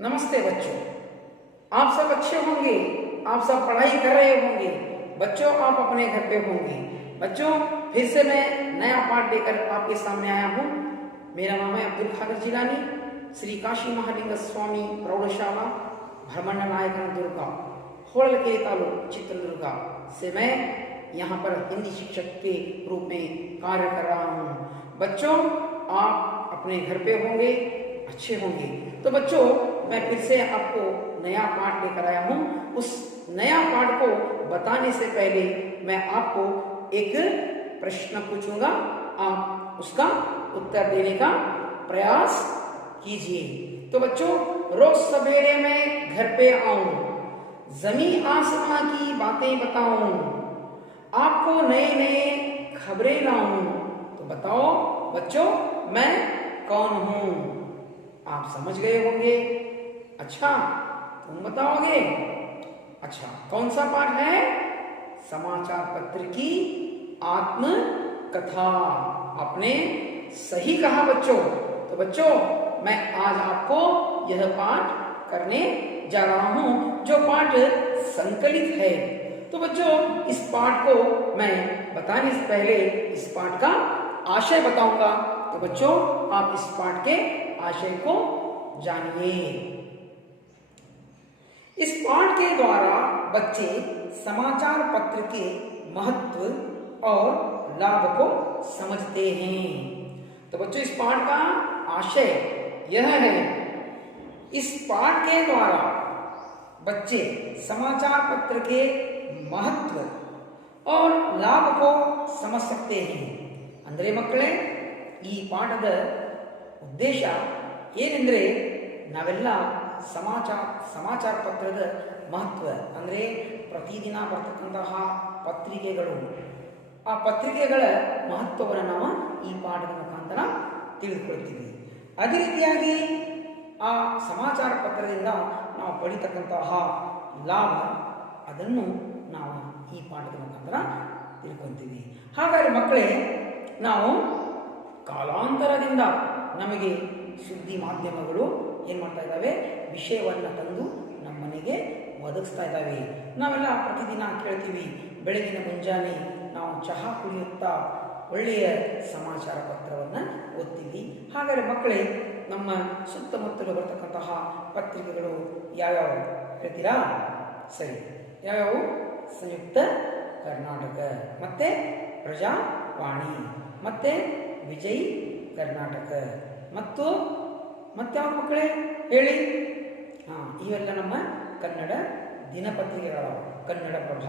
नमस्ते बच्चों, आप सब अच्छे होंगे। आप सब पढ़ाई कर रहे होंगे। बच्चों, आप अपने घर पे होंगे। बच्चों, फिर से मैं नया पाठ लेकर आपके सामने आया हूँ। मेरा नाम है अब्दुल खादर जिलानी, श्री काशी महालिंग स्वामी प्रौढ़शाला भ्रमण नायकन दुर्गा होल के तालुक चित्रदुर्गा से मैं यहाँ पर हिंदी शिक्षक के रूप में कार्य कर रहा हूँ। बच्चों, आप अपने घर पे होंगे, अच्छे होंगे। तो बच्चों, मैं फिर से आपको नया पाठ लेकर आया हूँ। उस नया पाठ को बताने से पहले मैं आपको एक प्रश्न पूछूंगा, आप उसका उत्तर देने का प्रयास कीजिए। तो बच्चों, रोज सवेरे मैं घर पे आऊं, जमीन आसमां की बातें बताऊं, आपको नए नए खबरें लाऊं। तो बताओ बच्चों, मैं कौन हूं? आप समझ गए होंगे। अच्छा, तुम बताओगे। अच्छा, कौन सा पाठ है? समाचार पत्र की आत्म कथा। आपने सही कहा बच्चों। तो बच्चों, मैं आज आपको यह पाठ करने जा रहा हूं, जो पाठ संकलित है। तो बच्चों, इस पाठ को मैं बताने से पहले इस पाठ का आशय बताऊंगा। तो बच्चों, आप इस पाठ के आशय को जानिए। इस पाठ के द्वारा बच्चे समाचार पत्र के महत्व और लाभ को समझते हैं। तो बच्चों, इस पाठ का आशय यह है, इस पाठ के द्वारा बच्चे समाचार पत्र के महत्व और लाभ को समझ सकते हैं। ಅಂದ್ರೆ ಮಕ್ಕಳೇ, ಈ ಪಾಠದ ಉದ್ದೇಶ ಏನೆಂದರೆ, ನಾವೆಲ್ಲ ಸಮಾಚಾರ ಪತ್ರದ ಮಹತ್ವ ಅಂದರೆ ಪ್ರತಿದಿನ ಬರ್ತಕ್ಕಂತಹ ಪತ್ರಿಕೆಗಳು, ಆ ಪತ್ರಿಕೆಗಳ ಮಹತ್ವವನ್ನು ನಾವು ಈ ಪಾಠದ ಮುಖಾಂತರ ತಿಳಿದುಕೊಳ್ತೀವಿ. ಅದೇ ರೀತಿಯಾಗಿ ಆ ಸಮಾಚಾರ ಪತ್ರದಿಂದ ನಾವು ಪಡಿತಕ್ಕಂತಹ ಲಾಭ, ಅದನ್ನು ನಾವು ಈ ಪಾಠದ ಮುಖಾಂತರ ತಿಳ್ಕೊತೀವಿ. ಹಾಗಾದರೆ ಮಕ್ಕಳೇ, ನಾವು ಕಾಲಾಂತರದಿಂದ ನಮಗೆ ಸುದ್ದಿ ಮಾಧ್ಯಮಗಳು ಏನು ಮಾಡ್ತಾ ಇದ್ದಾವೆ, ವಿಷಯವನ್ನು ತಂದು ನಮ್ಮ ಮನೆಗೆ ಒದಗಿಸ್ತಾ ಇದ್ದಾವೆ. ನಾವೆಲ್ಲ ಪ್ರತಿದಿನ ಕೇಳ್ತೀವಿ, ಬೆಳಗಿನ ಮುಂಜಾನೆ ನಾವು ಚಹಾ ಕುಡಿಯುತ್ತಾ ಒಳ್ಳೆಯ ಸಮಾಚಾರ ಪತ್ರವನ್ನು ಓದ್ತೀವಿ. ಹಾಗಾದರೆ ಮಕ್ಕಳೇ, ನಮ್ಮ ಸುತ್ತಮುತ್ತಲು ಬರ್ತಕ್ಕಂತಹ ಪತ್ರಿಕೆಗಳು ಯಾವ್ಯಾವು ಹೇಳ್ತೀರಾ? ಸರಿ, ಯಾವ್ಯಾವು? ಸಂಯುಕ್ತ ಕರ್ನಾಟಕ, ಮತ್ತೆ ಪ್ರಜಾವಾಣಿ, ಮತ್ತೆ ವಿಜಯ್ ಕರ್ನಾಟಕ, ಮತ್ತು ಯಾವ ಮಕ್ಕಳೇ ಹೇಳಿ? ಇವೆಲ್ಲ ನಮ್ಮ ಕನ್ನಡ ದಿನಪತ್ರಿಕೆಗಳು. ಕನ್ನಡ ಪ್ರಭ,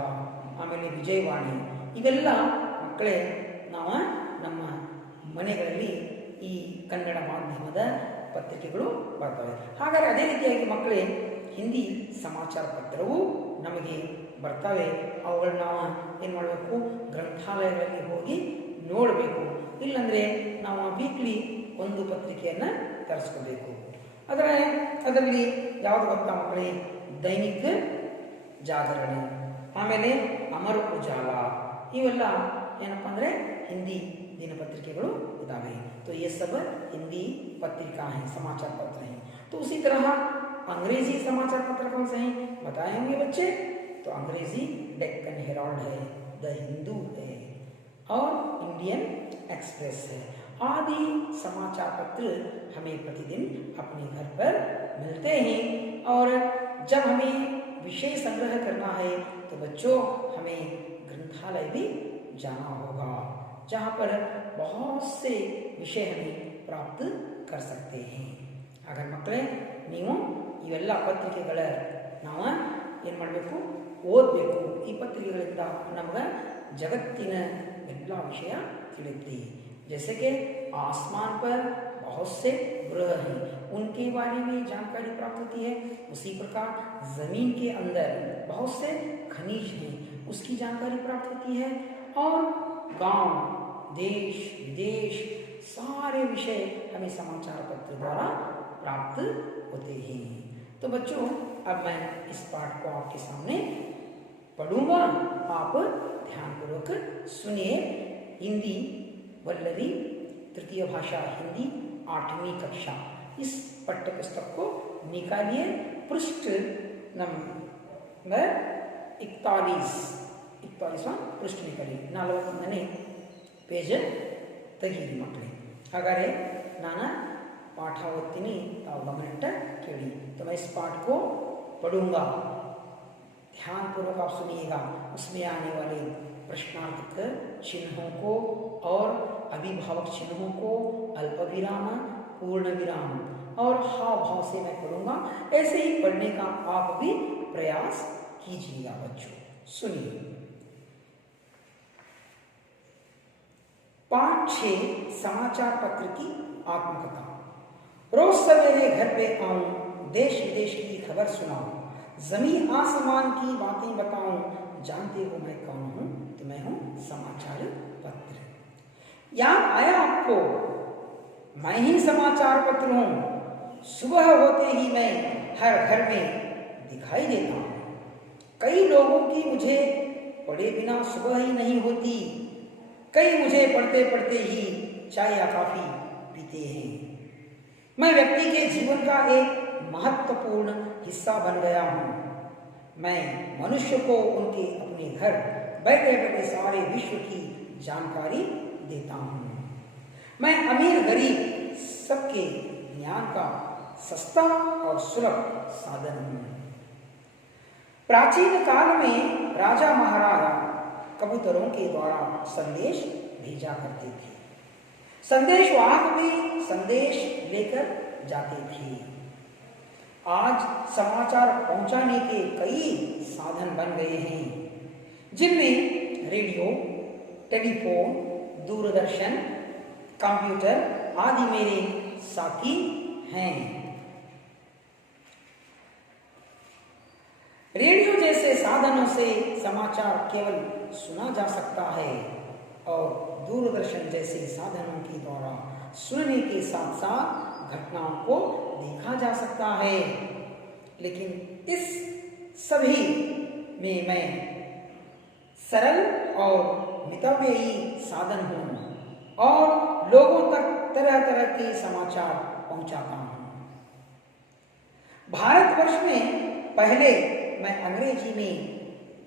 ಆಮೇಲೆ ವಿಜಯವಾಣಿ, ಇವೆಲ್ಲ ಮಕ್ಕಳೇ ನಾವು ನಮ್ಮ ಮನೆಗಳಲ್ಲಿ ಈ ಕನ್ನಡ ಮಾಧ್ಯಮದ ಪತ್ರಿಕೆಗಳು ಬರ್ತವೆ. ಹಾಗಾದರೆ ಅದೇ ರೀತಿಯಾಗಿ ಮಕ್ಕಳೇ, ಹಿಂದಿ ಸಮಾಚಾರ ಪತ್ರವು ನಮಗೆ ಬರ್ತವೆ. ಅವುಗಳನ್ನ ನಾವು ಏನು ಮಾಡಬೇಕು? ಗ್ರಂಥಾಲಯಗಳಲ್ಲಿ ಹೋಗಿ ನೋಡಬೇಕು. ಇಲ್ಲಾಂದರೆ ನಾವು ವೀಕ್ಲಿ ಒಂದು ಪತ್ರಿಕೆಯನ್ನು ತರಿಸ್ಕೋಬೇಕು. ಅದರಲ್ಲಿ ಯಾವುದು ಗೊತ್ತಾ ಮಕ್ಕಳೇ? ದೈನಿಕ ಜಾಗರಣೆ, ಆಮೇಲೆ ಅಮರ ಉಜಾಲ, ಇವೆಲ್ಲ ಏನಪ್ಪ ಅಂದರೆ ಹಿಂದಿ दिनपत्रिकेಗಳು ಇದ್ದಾವೆ. तो ये सब हिंदी पत्रिका हैं, समाचार पत्र हैं. तो उसी तरह अंग्रेजी समाचार पत्र कौन से हैं बताएंगे बच्चे? तो अंग्रेजी डेक्कन हेराल्ड है, द हिंदू है और इंडियन एक्सप्रेस है. आदि समाचार पत्र हमें प्रतिदिन अपने घर पर मिलते हैं. और जब हमें विषय संग्रह करना है तो बच्चों हमें ग्रंथालय भी जाना होगा, जहाँ पर बहुत से विषय हमें प्राप्त कर सकते हैं. अगर मಕ್ಕಳೇ, ನೀವು ಇವೆಲ್ಲ ಪತ್ರಿಕೆಗಳ ನಾವು ಏನು ಮಾಡಬೇಕು? ಓದಬೇಕು. ಈ ಪತ್ರಿಕೆಗಳಿಂದ ನಮಗೆ ಜಗತ್ತಿನ ಎಲ್ಲ ವಿಷಯ ತಿಳಿಯುತ್ತೆ. जैसे कि आसमान पर बहुत से ग्रह हैं, उनके बारे में जानकारी प्राप्त होती है. उसी प्रकार जमीन के अंदर बहुत से खनिज हैं, उसकी जानकारी प्राप्त होती है. और गांव, देश विदेश सारे विषय हमें समाचार पत्र द्वारा प्राप्त होते हैं. तो बच्चों, अब मैं इस पाठ को आपके सामने पढ़ूंगा. आप ध्यानपूर्वक सुनिए. हिंदी वल्लरी तृतीय भाषा हिंदी 8वीं कक्षा। इस पाठ्य पुस्तक को निकालिए, पृष्ठ नंबर 41वां पृष्ठ निकालिए। 40 पेज ತೆಗೀರಿ ಮಕ್ಕಳೇ। ಹಾಗಾದರೆ ನಾನು पाठ ओद्ತೀನಿ, ताವು गमनिट्ट केळि। तो मैं इस पाठ को पढ़ूंगा, ध्यान पूर्वक आप सुनिएगा। उसमें आने वाले प्रश्नार्थक चिन्हों को और अभिभावक चिन्हों को, अल्प विराम, पूर्ण विराम और हाव भाव से मैं पढ़ूंगा। ऐसे ही पढ़ने का आप भी प्रयास कीजिएगा बच्चों। सुनिए। पाठ 6 समाचार पत्र की आत्मकथा। रोज सवेरे घर पे आऊं, देश विदेश की खबर सुनाऊं, जमीन आसमान की बातें बताऊं, जानते हो मैं कौन हूं? तो मैं हूं समाचार पत्र। याद आया आपको? मैं ही समाचार पत्र हूं। सुबह होते ही मैं हर घर में दिखाई देता हूं। कई लोगों की मुझे पढ़े बिना सुबह ही नहीं होती। कई मुझे पढ़ते पढ़ते ही चाय या कॉफी पीते हैं। मैं व्यक्ति के जीवन का एक महत्वपूर्ण हिस्सा बन गया हूं। मैं मनुष्य को उनके अपने घर बैठे बैठे सारे विश्व की जानकारी देता हूं। मैं अमीर गरीब सबके ज्ञान का सस्ता और सुलभ साधन हूं। प्राचीन काल में राजा महाराजा कबूतरों के द्वारा संदेश भेजा करते थे। संदेशवाहक भी संदेश लेकर जाते थे। आज समाचार पहुंचाने के कई साधन बन गए हैं, जिनमें रेडियो, टेलीफोन, दूरदर्शन, कंप्यूटर आदि मेरे साथी हैं। रेडियो जैसे साधनों से समाचार केवल सुना जा सकता है और दूरदर्शन जैसे साधनों के द्वारा सुनने के साथ साथ घटनाओं को देखा जा सकता है। लेकिन इस सभी में मैं सरल और मितव्ययी साधन हूं और लोगों तक तरह तरह के समाचार पहुंचाता हूं। भारतवर्ष में पहले मैं अंग्रेजी में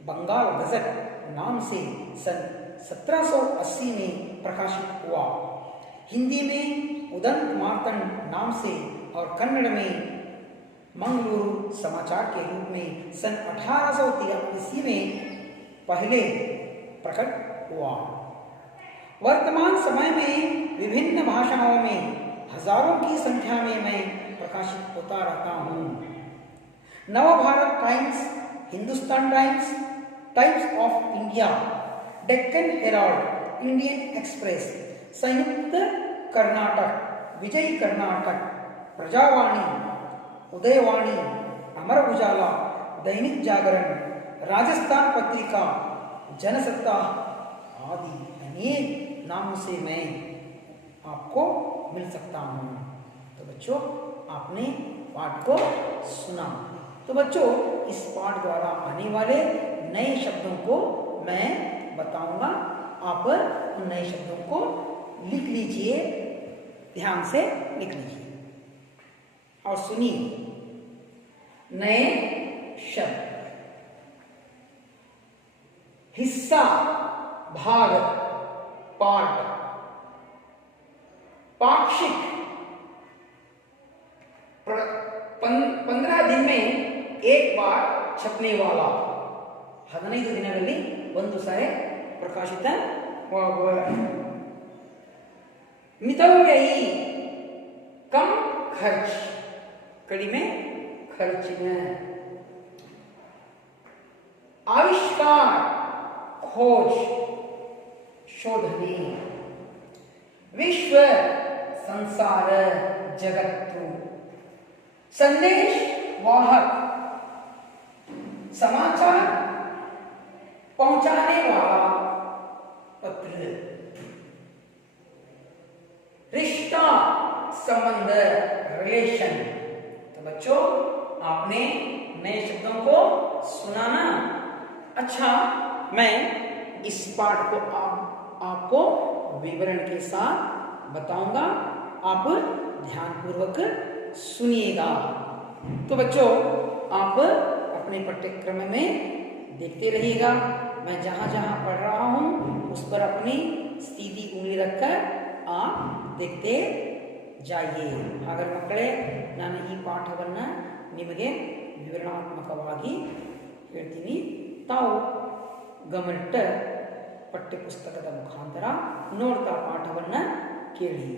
बंगाल गजट नाम से सन 1780 में प्रकाशित हुआ, हिंदी में उदंत मार्तंड नाम से और कन्नड़ में मंगलूरु समाचार के रूप में सन 1883 में पहले प्रकट हुआ। वर्तमान समय में विभिन्न भाषाओं में हजारों की संख्या में मैं प्रकाशित होता रहता हूँ। Navbharat times, Hindustan times, times of India, Deccan Herald, Indian express, संयुक्त कर्नाटक, विजय कर्नाटक, प्रजावाणी, उदयवाणी, अमर उजाला, दैनिक जागरण, राजस्थान पत्रिका, जनसत्ता आदि अनेक नामों से मैं आपको मिल सकता हूँ। तो बच्चों, आपने पाठ को सुना। तो बच्चों, इस पाठ द्वारा आने वाले नए शब्दों को मैं बताऊंगा। आप उन नए शब्दों को लिख लीजिए, ध्यान से लिख लीजिए और सुनिए। नए शब्द: हिस्सा, भाग, पार्ट, पाक्षिक, 15 दिन में एक बार छपने वाला, 15 ದಿನಗಳಲ್ಲಿ ಒಂದು ಸಾರಿ ಪ್ರಕಾಶಿತವಾಗುವ. ಮಿತವ್ಯಯಿ, ಕಮ್ ಖರ್ಚ್, ಕಡಿಮೆ ಖರ್ಚಿನ. आविष्कार, खोज, शोधने. विश्व, संसार, जगत्तु. संदेश वाहक, समाचार पहुंचाने वाला, पत्र. रिश्ता, संबंध, रिलेशन. तो बच्चों, आपने नए शब्दों को सुना ना? अच्छा, मैं इस पाठ को आपको विवरण के साथ बताऊंगा। आप ध्यान पूर्वक सुनिएगा। तो बच्चों, आप अपने पाठ्यक्रम में देखते रहिएगा। मैं जहाँ जहाँ पढ़ रहा हूँ उस पर अपनी सीधी उंगली रखकर आप देखते जाइए। ಹಾಗಾದ್ರೆ ಮಕ್ಕಳೇ, ನಾನು ಈ ಪಾಠವನ್ನು ನಿಮಗೆ ವಿವರಣಾತ್ಮಕವಾಗಿ ಹೇಳ್ತೀನಿ. ತಾವು ಗಮನಿಟ್ಟ ಪಠ್ಯಪುಸ್ತಕದ ಮುಖಾಂತರ ನೋಡ್ತಾ ಪಾಠವನ್ನು ಕೇಳಿ.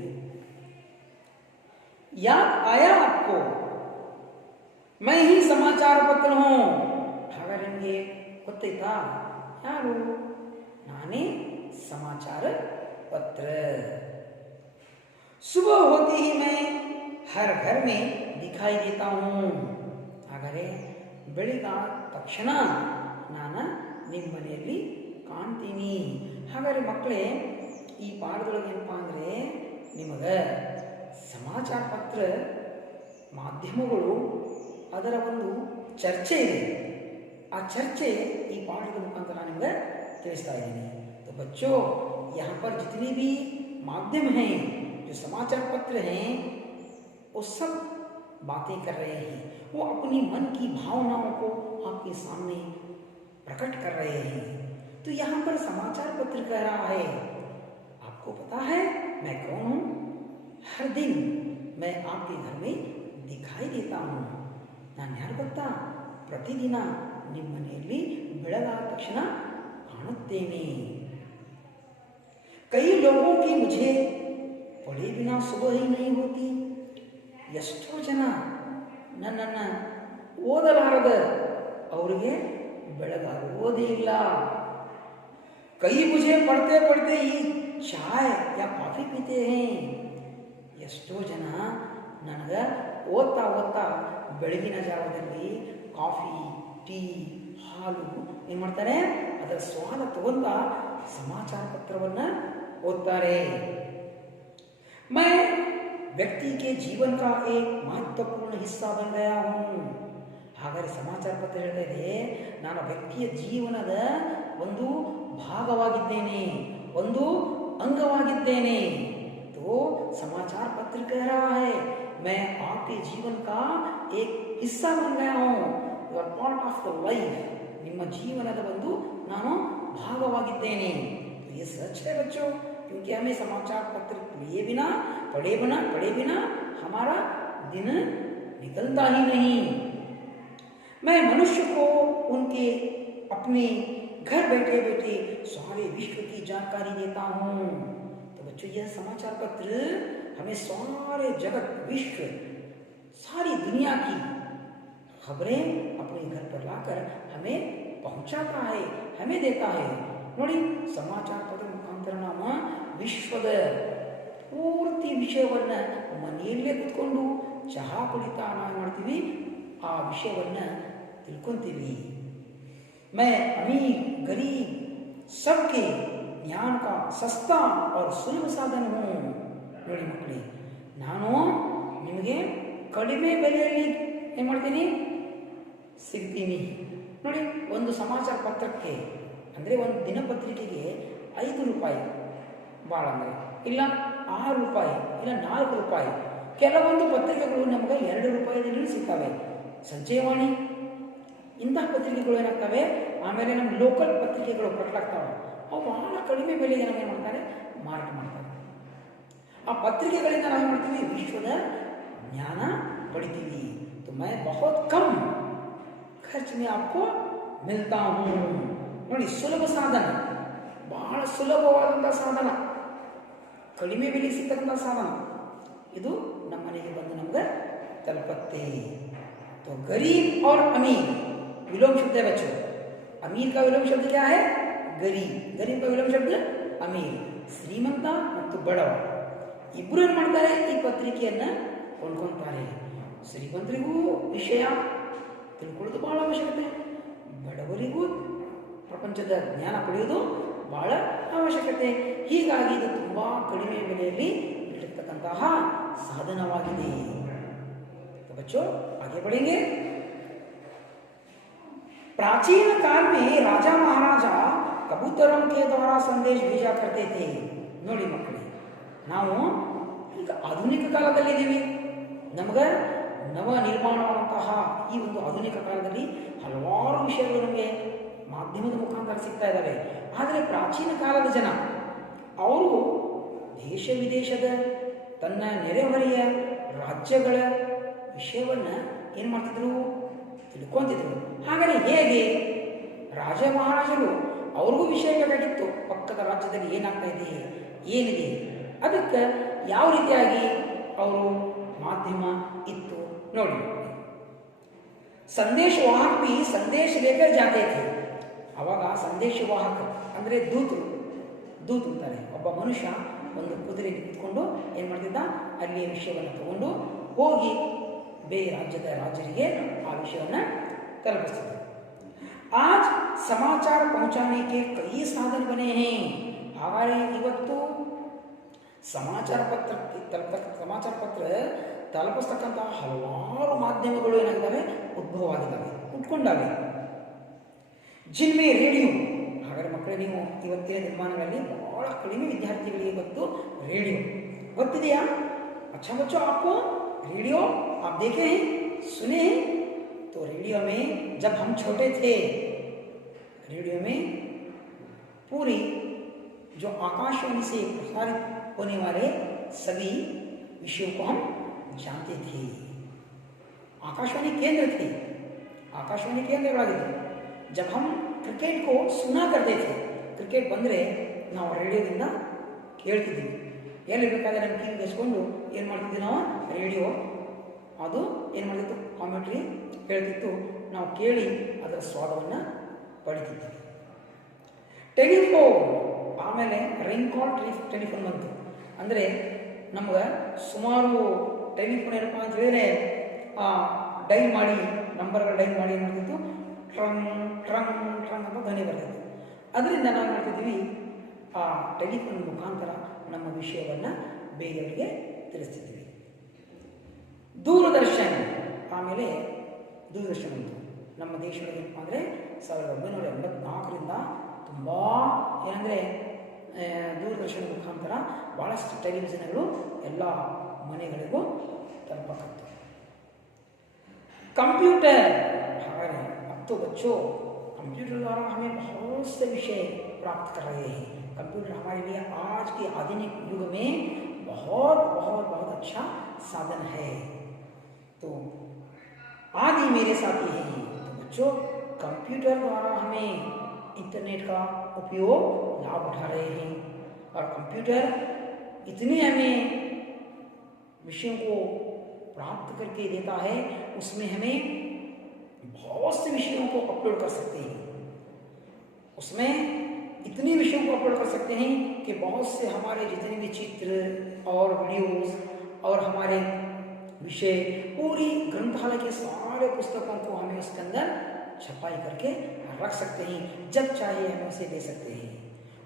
याद आया आपको? मैं ही समाचार पत्र हूं. ಹಾಗಾದ್ರೆ ನಿಮಗೆ ಗೊತ್ತಾಯ್ತಾ ಯಾರು? ನಾನೇ समाचार पत्र. सुबह होते ही मैं हर घर में दिखाई देता हूं. ಹಾಗಾದ್ರೆ ಬೆಳಿಗಾದ ತಕ್ಷಣ ನಾನು ನಿಮ್ಮ ಮನೆಯಲ್ಲಿ ಕಾಣ್ತೀನಿ. ಹಾಗಾದ್ರೆ ಮಕ್ಕಳೇ, ಈ ಪಾಠದೊಳಗೆ ಏನಪ್ಪ ಅಂದರೆ ನಿಮಗೆ ಸಮಾಚಾರ ಪತ್ರ ಮಾಧ್ಯಮಗಳು ಅದರ ಒಂದು ಚರ್ಚೆ ಇದೆ. ಆ ಚರ್ಚೆ ಈ ಪಾಠದ ಮುಖಾಂತರ ನಾನು ನಿಮಗೆ ತಿಳಿಸ್ತಾ ಇದ್ದೀನಿ. तो बच्चों, यहाँ पर जितने भी माध्यम हैं, जो समाचार पत्र हैं, वो सब बातें कर रहे हैं. वो अपनी मन की भावनाओं को आपके सामने प्रकट कर रहे हैं. तो यहाँ पर समाचार पत्र कह रहा है, आपको पता है मैं कौन हूँ? हर दिन मैं आपके घर में दिखाई देता हूँ. ನಾನು ಯಾರು ಗೊತ್ತಾ? ಪ್ರತಿದಿನ ನಿಮ್ಮ ಮನೆಯಲ್ಲಿ ಬೆಳಗಾದ ತಕ್ಷಣ ಕಾಣುತ್ತೇನೆ. कई लोगों की मुझे पढ़े बिना सुबह ही नहीं होती. ಎಷ್ಟೋ ಜನ ನನ್ನನ್ನು ಓದಲಾರದ ಅವರಿಗೆ ಬೆಳಗಾಗುವುದೇ ಇಲ್ಲ. कई मुझे पढ़ते पढ़ते ही चाय या कॉफी पीते हैं. ಎಷ್ಟೋ ಜನ ನನಗೆ ಓದ್ತಾ ಓದ್ತಾ ಬೆಳಗಿನ ಜಾವದಲ್ಲಿ ಕಾಫಿ, ಟೀ, ಹಾಲು ಏನು ಮಾಡ್ತಾರೆ, ಅದರ ಸ್ವಾದ ತಗೊಂಡ ಸಮಾಚಾರ ಪತ್ರವನ್ನು ಓದ್ತಾರೆ. मैं व्यक्ति के जीवन का एक महत्वपूर्ण हिस्सा बन गया हूँ. ಹಾಗಾದರೆ ಸಮಾಚಾರ ಪತ್ರ ಹೇಳ್ತಾ ಇದೆ, ನಾನು ವ್ಯಕ್ತಿಯ ಜೀವನದ ಒಂದು ಭಾಗವಾಗಿದ್ದೇನೆ, ಒಂದು ಅಂಗವಾಗಿದ್ದೇನೆ. तो समाचार पत्र कह रहा है, मैं आपके जीवन का एक हिस्सा बन गया हूँ. You are part of the life. ನಿಮ್ಮ ಜೀವನದ ಒಂದು ನಾನು ಭಾಗವಾಗಿದ್ದೇನೆ. तो ये सच है बच्चों, क्योंकि हमें समाचार पत्र लिए बिना पढ़े बिना हमारा दिन निकलता ही नहीं. मैं मनुष्य को उनके अपने घर बैठे बैठे सारे विश्व की जानकारी देता हूँ. तो बच्चों, यह समाचार पत्र हमें सारे जगत, विश्व, सारी दुनिया की खबरें अपने घर पर लाकर हमें पहुंचाता है, हमें देता है. ನೋಡಿ, ಸಮಾಚಾರ ಪತ್ರ ಮುಖಾಂತರ ನಾವು ವಿಶ್ವದ ಪೂರ್ತಿ ವಿಷಯವನ್ನು ಮನೆಯಲ್ಲೇ ಕೂತ್ಕೊಂಡು ಚಹಾ ಕುಡಿತಾ ನಾವು ಮಾಡ್ತೀವಿ, ಆ ವಿಷಯವನ್ನು ತಿಳ್ಕೊಂತೀವಿ. मैं अमीर गरीब सबके ज्ञान का सस्ता और सुलभ साधन हूँ. ನೋಡಿ ಮಕ್ಕಳೇ, ನಾನು ನಿಮಗೆ ಕಡಿಮೆ ಬೆಲೆಯಲ್ಲಿ ಏನು ಮಾಡ್ತೀನಿ, ಸಿಗ್ತೀನಿ. ನೋಡಿ, ಒಂದು ಸಮಾಚಾರ ಪತ್ರಕ್ಕೆ ಅಂದರೆ ಒಂದು ದಿನಪತ್ರಿಕೆಗೆ 5 ರೂಪಾಯಿ ಭಾಳ ಅಂದರೆ, ಇಲ್ಲ 6 ರೂಪಾಯಿ, ಇಲ್ಲ 4 ರೂಪಾಯಿ. ಕೆಲವೊಂದು ಪತ್ರಿಕೆಗಳು ನಮಗೆ 2 ರೂಪಾಯಿದಲ್ಲಿ ಸಿಗ್ತವೆ. ಸಂಜಯವಾಣಿ ಇಂತಹ ಪತ್ರಿಕೆಗಳು ಏನಾಗ್ತವೆ, ಆಮೇಲೆ ನಮ್ಮ ಲೋಕಲ್ ಪತ್ರಿಕೆಗಳು ಪ್ರಕಟಾಗ್ತವೆ. ಅವು ಬಹಳ ಕಡಿಮೆ ಬೆಲೆಗೆ ನಮಗೆ ಮಾಡ್ತಾರೆ, ಮಾರಾಟ ಮಾಡ್ತಾರೆ. ಆ ಪತ್ರಿಕೆಗಳಿಂದ ನಾವು ಮಾಡ್ತೀವಿ, ವಿಶ್ವದ ಜ್ಞಾನ ಪಡಿತೀವಿ. तो मैं बहुत कम खर्च में आपको मिलता हूँ. ನೋಡಿ, ಸುಲಭ ಸಾಧನ, ಬಹಳ ಸುಲಭವಾದಂಥ ಸಾಧನ, ಕಡಿಮೆ ಬೆಲೆ ಸಿಗ್ತಕ್ಕಂಥ ಸಾಧನ ಇದು ನಮ್ಮ ಮನೆಗೆ ಬಂದು ನಮ್ಗೆ ತಲುಪತ್ತೆ. तो गरीब और अमीर विलोम शब्द है बच्चों. अमीर का विलोम शब्द क्या है? गरीब. गरीब का विलोम शब्द अमीर. ಶ್ರೀಮಂತ ಮತ್ತು ಬಡವ ಇಬ್ಬರು ಏನು ಮಾಡ್ತಾರೆ, ಈ ಪತ್ರಿಕೆಯನ್ನು ಕೊಂಡ್ಕೊತಾರೆ. ಶ್ರೀಮಂತರಿಗೂ ವಿಷಯ ತಿಳ್ಕೊಳ್ಳೋದು ಬಹಳ ಅವಶ್ಯಕತೆ, ಬಡವರಿಗೂ ಪ್ರಪಂಚದ ಜ್ಞಾನ ಪಡೆಯೋದು ಬಹಳ ಅವಶ್ಯಕತೆ. ಹೀಗಾಗಿ ಇದು ತುಂಬ ಕಡಿಮೆ ಬೆಲೆಯಲ್ಲಿ ಇರತಕ್ಕಂತಹ ಸಾಧನವಾಗಿದೆ. बच्चों, आगे बढ़ेंगे. प्राचीन काल में राजा महाराजा कबूतरों के द्वारा संदेश भेजा करते थे. ನೋಡಿ ಮಕ್ಕಳೇ, ನಾವು ಈ ಈಗ ಆಧುನಿಕ ಕಾಲದಲ್ಲಿದ್ದೀವಿ. ನಮಗೆ ನವ ನಿರ್ಮಾಣವಾದಂತಹ ಈ ಒಂದು ಆಧುನಿಕ ಕಾಲದಲ್ಲಿ ಹಲವಾರು ವಿಷಯಗಳು ನಮಗೆ ಮಾಧ್ಯಮದ ಮುಖಾಂತರ ಸಿಗ್ತಾ ಇದ್ದಾವೆ. ಆದರೆ ಪ್ರಾಚೀನ ಕಾಲದ ಜನ ಅವರು ದೇಶ ವಿದೇಶದ ತನ್ನ ನೆರೆಹೊರೆಯ ರಾಜ್ಯಗಳ ವಿಷಯವನ್ನು ಏನು ಮಾಡ್ತಿದ್ರು, ತಿಳ್ಕೊತಿದ್ರು. ಹಾಗಾದರೆ ಹೇಗೆ ರಾಜ ಮಹಾರಾಜರು ಅವ್ರಿಗೂ ವಿಷಯ ಬೇಕಾಗಿತ್ತು, ಪಕ್ಕದ ರಾಜ್ಯದಲ್ಲಿ ಏನಾಗ್ತಾ ಇದೆ, ಏನಿದೆ, ಅದಕ್ಕೆ ಯಾವ ರೀತಿಯಾಗಿ ಅವರು ಮಾಧ್ಯಮ ಇತ್ತು ನೋಡಿ. ಸಂದೇಶವಾಹಕ ಬಿ ಸಂದೇಶ ಲೇकर जाते थे. ಅವಾಗ ಸಂದೇಶವಾಹಕ ಅಂದರೆ ದೂತರು ಅಂತಾರೆ. ಒಬ್ಬ ಮನುಷ್ಯ ಒಂದು ಕುದುರೆ ನಿಂತ್ಕೊಂಡು ಏನು ಮಾಡ್ತಿದ್ದ, ಅಲ್ಲಿಯ ವಿಷಯವನ್ನು ತಗೊಂಡು ಹೋಗಿ ಬೇರೆ ರಾಜ್ಯದ ರಾಜರಿಗೆ ಆ ವಿಷಯವನ್ನು ತಲುಪಿಸ್ತಿದ್ದ. आज समाचार पहुंचाने के कई साधन बने हैं. ಹಾಗಾದರೆ ಇವತ್ತು ಸಮಾಚಾರ ಪತ್ರ ತಲುಪಿಸ್ತಕ್ಕಂತಹ ಹಲವಾರು ಮಾಧ್ಯಮಗಳು ಏನಾಗಿದ್ದಾವೆ, ಉದ್ಭವವಾಗಿದ್ದಾವೆ, ಉಟ್ಕೊಂಡಾವೆ. ಜಿನ್ಮೆ ರೇಡಿಯೋ. ಹಾಗಾದರೆ ಮಕ್ಕಳೇ, ನೀವು ಇವತ್ತಿನ ದಿನಮಾನಗಳಲ್ಲಿ ಬಹಳ ಕಡಿಮೆ ವಿದ್ಯಾರ್ಥಿಗಳಿಗೆ ಗೊತ್ತು ರೇಡಿಯೋ. ಗೊತ್ತಿದೆಯಾ? अच्छा बच्चों, आपको रेडियो आप देखे हैं, सुने हैं? तो रेडियो में जब हम छोटे थे, रेडियो में पूरी जो आकाशवाणी से प्रसारित होने वाले सभी विषयों को हम जानते थे. आकाशवाणी केंद्र थे, आकाशवाणी केंद्रवागिद्दु. जब हम क्रिकेट को सुना करते थे, क्रिकेट ಬಂದರೆ ನಾವು ರೇಡಿಯೋದಿಂದ ಕೇಳ್ತಿದ್ವಿ. ಎಲ್ಲಿ ಬೇಕಾದರೆ ನಮ್ಮ ಕಿವಿಗೆ ಹಚ್ಕೊಂಡು ಏನು ಮಾಡ್ತಿದ್ವಿ, ನಾವು ರೇಡಿಯೋ ಅದು ಏನು ಮಾಡ್ತಿತ್ತು, ಕಾಮೆಂಟ್ರಿ ಹೇಳ್ತಿತ್ತು, ನಾವು ಕೇಳಿ ಅದರ ಸ್ವಾದವನ್ನು ಪಡಿತಿದ್ವಿ. ಟೆಲಿಫೋನ್, ಆಮೇಲೆ ರಿಂಗ್ ಕಾಲ್ ಟೆಲಿಫೋನ್ ಬಂತು. ಅಂದರೆ ನಮ್ಗೆ ಸುಮಾರು ಟೆಲಿಫೋನ್ ಏನಪ್ಪ ಅಂತ ಹೇಳಿದರೆ ಡೈಲ್ ಮಾಡಿ, ನಂಬರ್ಗಳು ಡೈಲ್ ಮಾಡಿ ಏನು ಮಾಡ್ತಿತ್ತು, ಟ್ರಂಗ್ ಟ್ರಂಗ್ ಟ್ರಂಗ್ ಅಂತ ಧ್ವನಿ ಬರ್ತಿತ್ತು. ಅದರಿಂದ ನಾವು ಮಾಡ್ತಿದ್ವಿ, ಆ ಟೆಲಿಫೋನ್ ಮುಖಾಂತರ ನಮ್ಮ ವಿಷಯವನ್ನು ಬೇರೆಯವರಿಗೆ ತಿಳಿಸ್ತಿದ್ವಿ. ದೂರದರ್ಶನ, ಆಮೇಲೆ ದೂರದರ್ಶನ ಬಂತು ನಮ್ಮ ದೇಶದಲ್ಲಿ. ಏನಪ್ಪ ಅಂದರೆ 1984ರಿಂದ ತುಂಬ ಏನಂದರೆ ದೂರದರ್ಶನ ಮುಖಾಂತರ ಭಾಳಷ್ಟು ಟೆಲಿವಿಷನ್ಗಳು ಎಲ್ಲ ಮನೆಗಳಿಗೂ ತಲುಪಕತ್ತು. कंप्यूटर, अब तो बच्चों कंप्यूटर द्वारा हमें बहुत से विषय प्राप्त कर रहे हैं. कंप्यूटर हमारे लिए आज के आधुनिक युग में बहुत बहुत बहुत अच्छा साधन है. तो आदि मेरे साथी हैं. तो बच्चों, कंप्यूटर द्वारा हमें इंटरनेट का उपयोग लाभ उठा रहे हैं. और कंप्यूटर इतने हमें विषयों को प्राप्त करके देता है, उसमें हमें बहुत से विषयों को अपलोड कर सकते हैं. उसमें इतने विषयों को अपलोड कर सकते हैं कि बहुत से हमारे जितने भी चित्र और वीडियोस और हमारे विषय, पूरी ग्रंथालय के सारे पुस्तकों को हमें उसके अंदर छपाई करके रख सकते हैं. जब चाहे हमें उसे ले सकते हैं.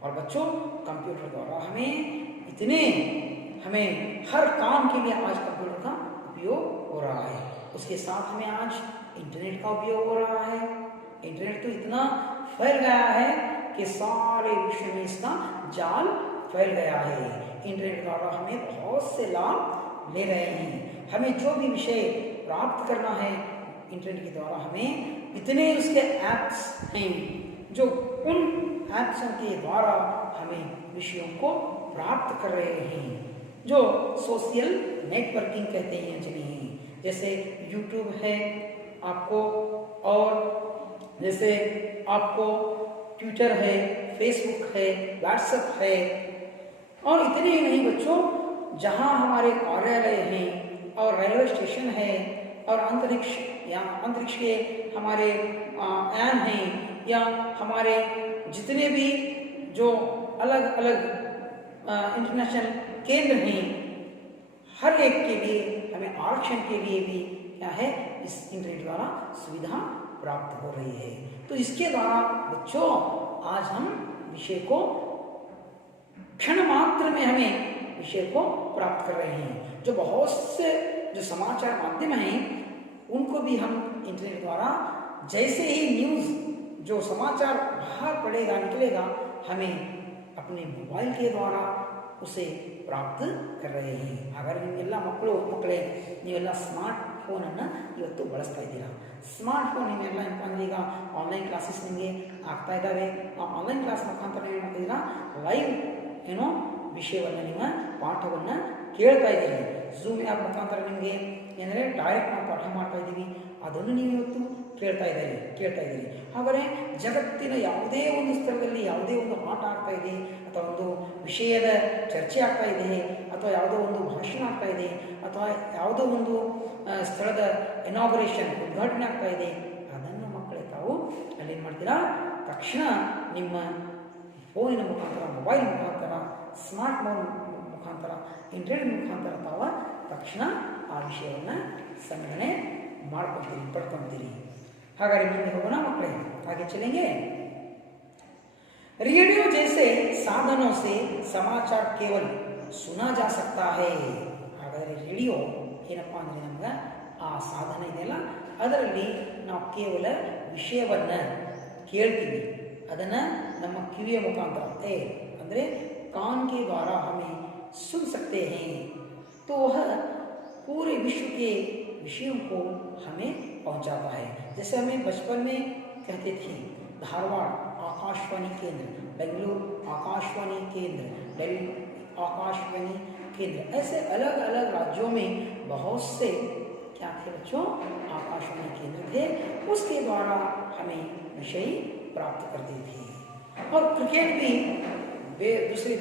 और बच्चों, कंप्यूटर द्वारा हमें हर काम के लिए आज कंप्यूटर का उपयोग हो रहा है. उसके साथ हमें आज इंटरनेट का उपयोग हो रहा है. इंटरनेट तो इतना फैल गया है कि सारे विश्व में इसका जाल फैल गया है. इंटरनेट द्वारा हमें बहुत से लाभ ले रहे हैं. हमें जो भी विषय प्राप्त करना है, इंटरनेट के द्वारा हमें इतने उसके ऐप्स हैं, जो उन ऐप्स के द्वारा हमें विषयों को प्राप्त कर रहे हैं, जो सोशल नेटवर्किंग कहते हैं जिन्हें. जैसे यूट्यूब है आपको, और जैसे आपको ट्विटर है, फेसबुक है, व्हाट्सएप है. और इतने ही नहीं बच्चों, जहाँ हमारे कार्यालय हैं और रेलवे स्टेशन है और अंतरिक्ष के हमारे यान हैं, या हमारे जितने भी जो अलग अलग इंटरनेशनल केंद्र हैं, हर एक के लिए हमें आरक्षण के लिए भी क्या है, इस इंटरनेट द्वारा सुविधा प्राप्त हो रही है. तो इसके द्वारा बच्चों आज हम विषय को क्षण मात्र में हमें विषय को प्राप्त कर रहे हैं. जो बहुत से जो समाचार माध्यम हैं, उनको भी हम इंटरनेट द्वारा, जैसे ही न्यूज़ जो समाचार बाहर पड़ेगा, निकलेगा, हमें अपने मोबाइल के द्वारा उसे प्राप्त कर रहे हैं. ಹಾಗಾದರೆ ನಿಮಗೆಲ್ಲ ಮಕ್ಕಳೇ ನೀವೆಲ್ಲ ಸ್ಮಾರ್ಟ್ ಫೋನನ್ನು ಇವತ್ತು ಬಳಸ್ತಾ ಇದ್ದೀರಾ. ಸ್ಮಾರ್ಟ್ ಫೋನ್ ನಿಮ್ಮೆಲ್ಲ ಏನಪ್ಪ ಅಂದರೆ ಈಗ ಆನ್ಲೈನ್ ಕ್ಲಾಸಸ್ ನಿಮಗೆ ಆಗ್ತಾ ಇದ್ದಾವೆ. ಆ ಆನ್ಲೈನ್ ಕ್ಲಾಸ್ ಮುಖಾಂತರ ಏನು ಮಾಡ್ತಿದ್ದೀರಾ, ಲೈವ್ ಏನೋ ವಿಷಯವನ್ನು ನಿಮ್ಮ ಪಾಠವನ್ನು ಕೇಳ್ತಾ ಇದ್ದೀರಿ. ಝೂಮ್ ಆ್ಯಪ್ ಮುಖಾಂತರ ನಿಮಗೆ ಏನಂದರೆ ಡೈರೆಕ್ಟ್ ನಾವು ಪಾಠ ಮಾಡ್ತಾ ಇದ್ದೀವಿ, ಅದನ್ನು ನೀವು ಇವತ್ತು ಕೇಳ್ತಾ ಇದ್ದೀರಿ. ಹಾಗಾದರೆ ಜಗತ್ತಿನ ಯಾವುದೇ ಒಂದು ಸ್ಥಳದಲ್ಲಿ ಯಾವುದೇ ಒಂದು ಆಟ ಆಗ್ತಾ ಇದೆ, ಅಥವಾ ಒಂದು ವಿಷಯದ ಚರ್ಚೆ ಆಗ್ತಾ ಇದೆ, ಅಥವಾ ಯಾವುದೋ ಒಂದು ಭಾಷಣ ಆಗ್ತಾ ಇದೆ, ಅಥವಾ ಯಾವುದೋ ಒಂದು ಸ್ಥಳದ ಇನಾಗ್ರೇಷನ್ ಉದ್ಘಾಟನೆ ಆಗ್ತಾ ಇದೆ, ಅದನ್ನು ಮಕ್ಕಳೇ ತಾವು ಅಲ್ಲೇನು ಮಾಡ್ತೀರಾ, ತಕ್ಷಣ ನಿಮ್ಮ ಫೋನಿನ ಮುಖಾಂತರ, ಮೊಬೈಲ್ ಮುಖಾಂತರ, ಸ್ಮಾರ್ಟ್ ಫೋನ್ ಮುಖಾಂತರ, ಇಂಟರ್ನೆಟ್ ಮುಖಾಂತರ ತಾವು ತಕ್ಷಣ ಆ ವಿಷಯವನ್ನು ಸಂಗ್ರಹಣೆ ಪಡ್ಕೊತೀರಿ. ಹಾಗಾಗಿ ಮುಂದೆ ಹೋಗೋಣ ಮಕ್ಕಳೇ, आगे चलेंगे. रेडियो जैसे साधनों से समाचार केवल सुना जा सकता है. ಹಾಗಾದರೆ ರೇಡಿಯೋ ಏನಪ್ಪ ಅಂದರೆ ನಮ್ಗೆ ಆ ಸಾಧನ ಇದೆಯಲ್ಲ, ಅದರಲ್ಲಿ ನಾವು ಕೇವಲ ವಿಷಯವನ್ನು ಕೇಳ್ತೀವಿ, ಅದನ್ನು ನಮ್ಮ ಕಿವಿಯ ಮುಖಾಂತರ ಅಂದರೆ कान के द्वारा हमें सुन सकते हैं, तो वह पूरे विश्व के विषयों को हमें पहुंचाता है. जैसे हमें बचपन में कहते थे धारवाड़ आकाशवाणी केंद्र, बेंगलुरु आकाशवाणी केंद्र, दिल्ली आकाशवाणी केंद्र, ऐसे अलग अलग राज्यों में बहुत से क्या थे बच्चों, आकाशवाणी केंद्र थे. उसके द्वारा हमें विषय प्राप्त करते थे. और क्रिकेट भी दूसरे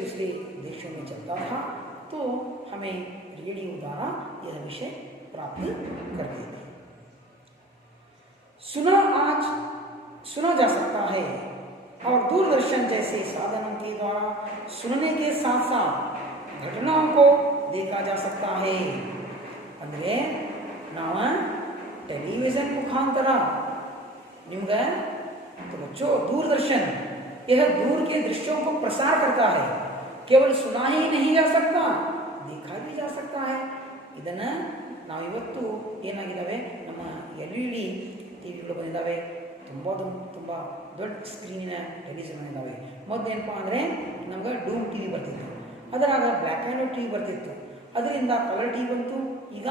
देशों में चलता था, तो हमें रेडियो द्वारा यह विषय प्राप्त करते थे. सुना जा सकता है, और दूरदर्शन जैसे साधनों के द्वारा सुनने के साथ साथ घटनाओं को देखा जा सकता है. ಅಂದರೆ ನಾವು टेलीविजन मुखांतर निम्गे तो बच्चों दूरदर्शन यह दूर के दृश्यों को प्रसार करता है. केवल सुना ही नहीं जा सकता, देखा भी जा सकता है. ಇದನ್ನು ನಾವಿವತ್ತು ಏನಾಗಿದ್ದಾವೆ, ನಮ್ಮ LED ಟಿವಿಗಳು ಬಂದಿದ್ದಾವೆ, ತುಂಬ ದೊಡ್ಡ ಸ್ಕ್ರೀನಿನ ಟೆಲಿವಿಷನ್ ಇದ್ದಾವೆ. ಮೊದಲು ಏನಪ್ಪ ಅಂದರೆ ನಮ್ಗೆ ಡೂಮ್ ಟಿ ವಿ ಬರ್ತಿತ್ತು, ಅದರಾಗ black and white TV ಬರ್ತಿತ್ತು, ಅದರಿಂದ ಕಲರ್ ಟಿ ವಿ ಬಂತು. ಈಗ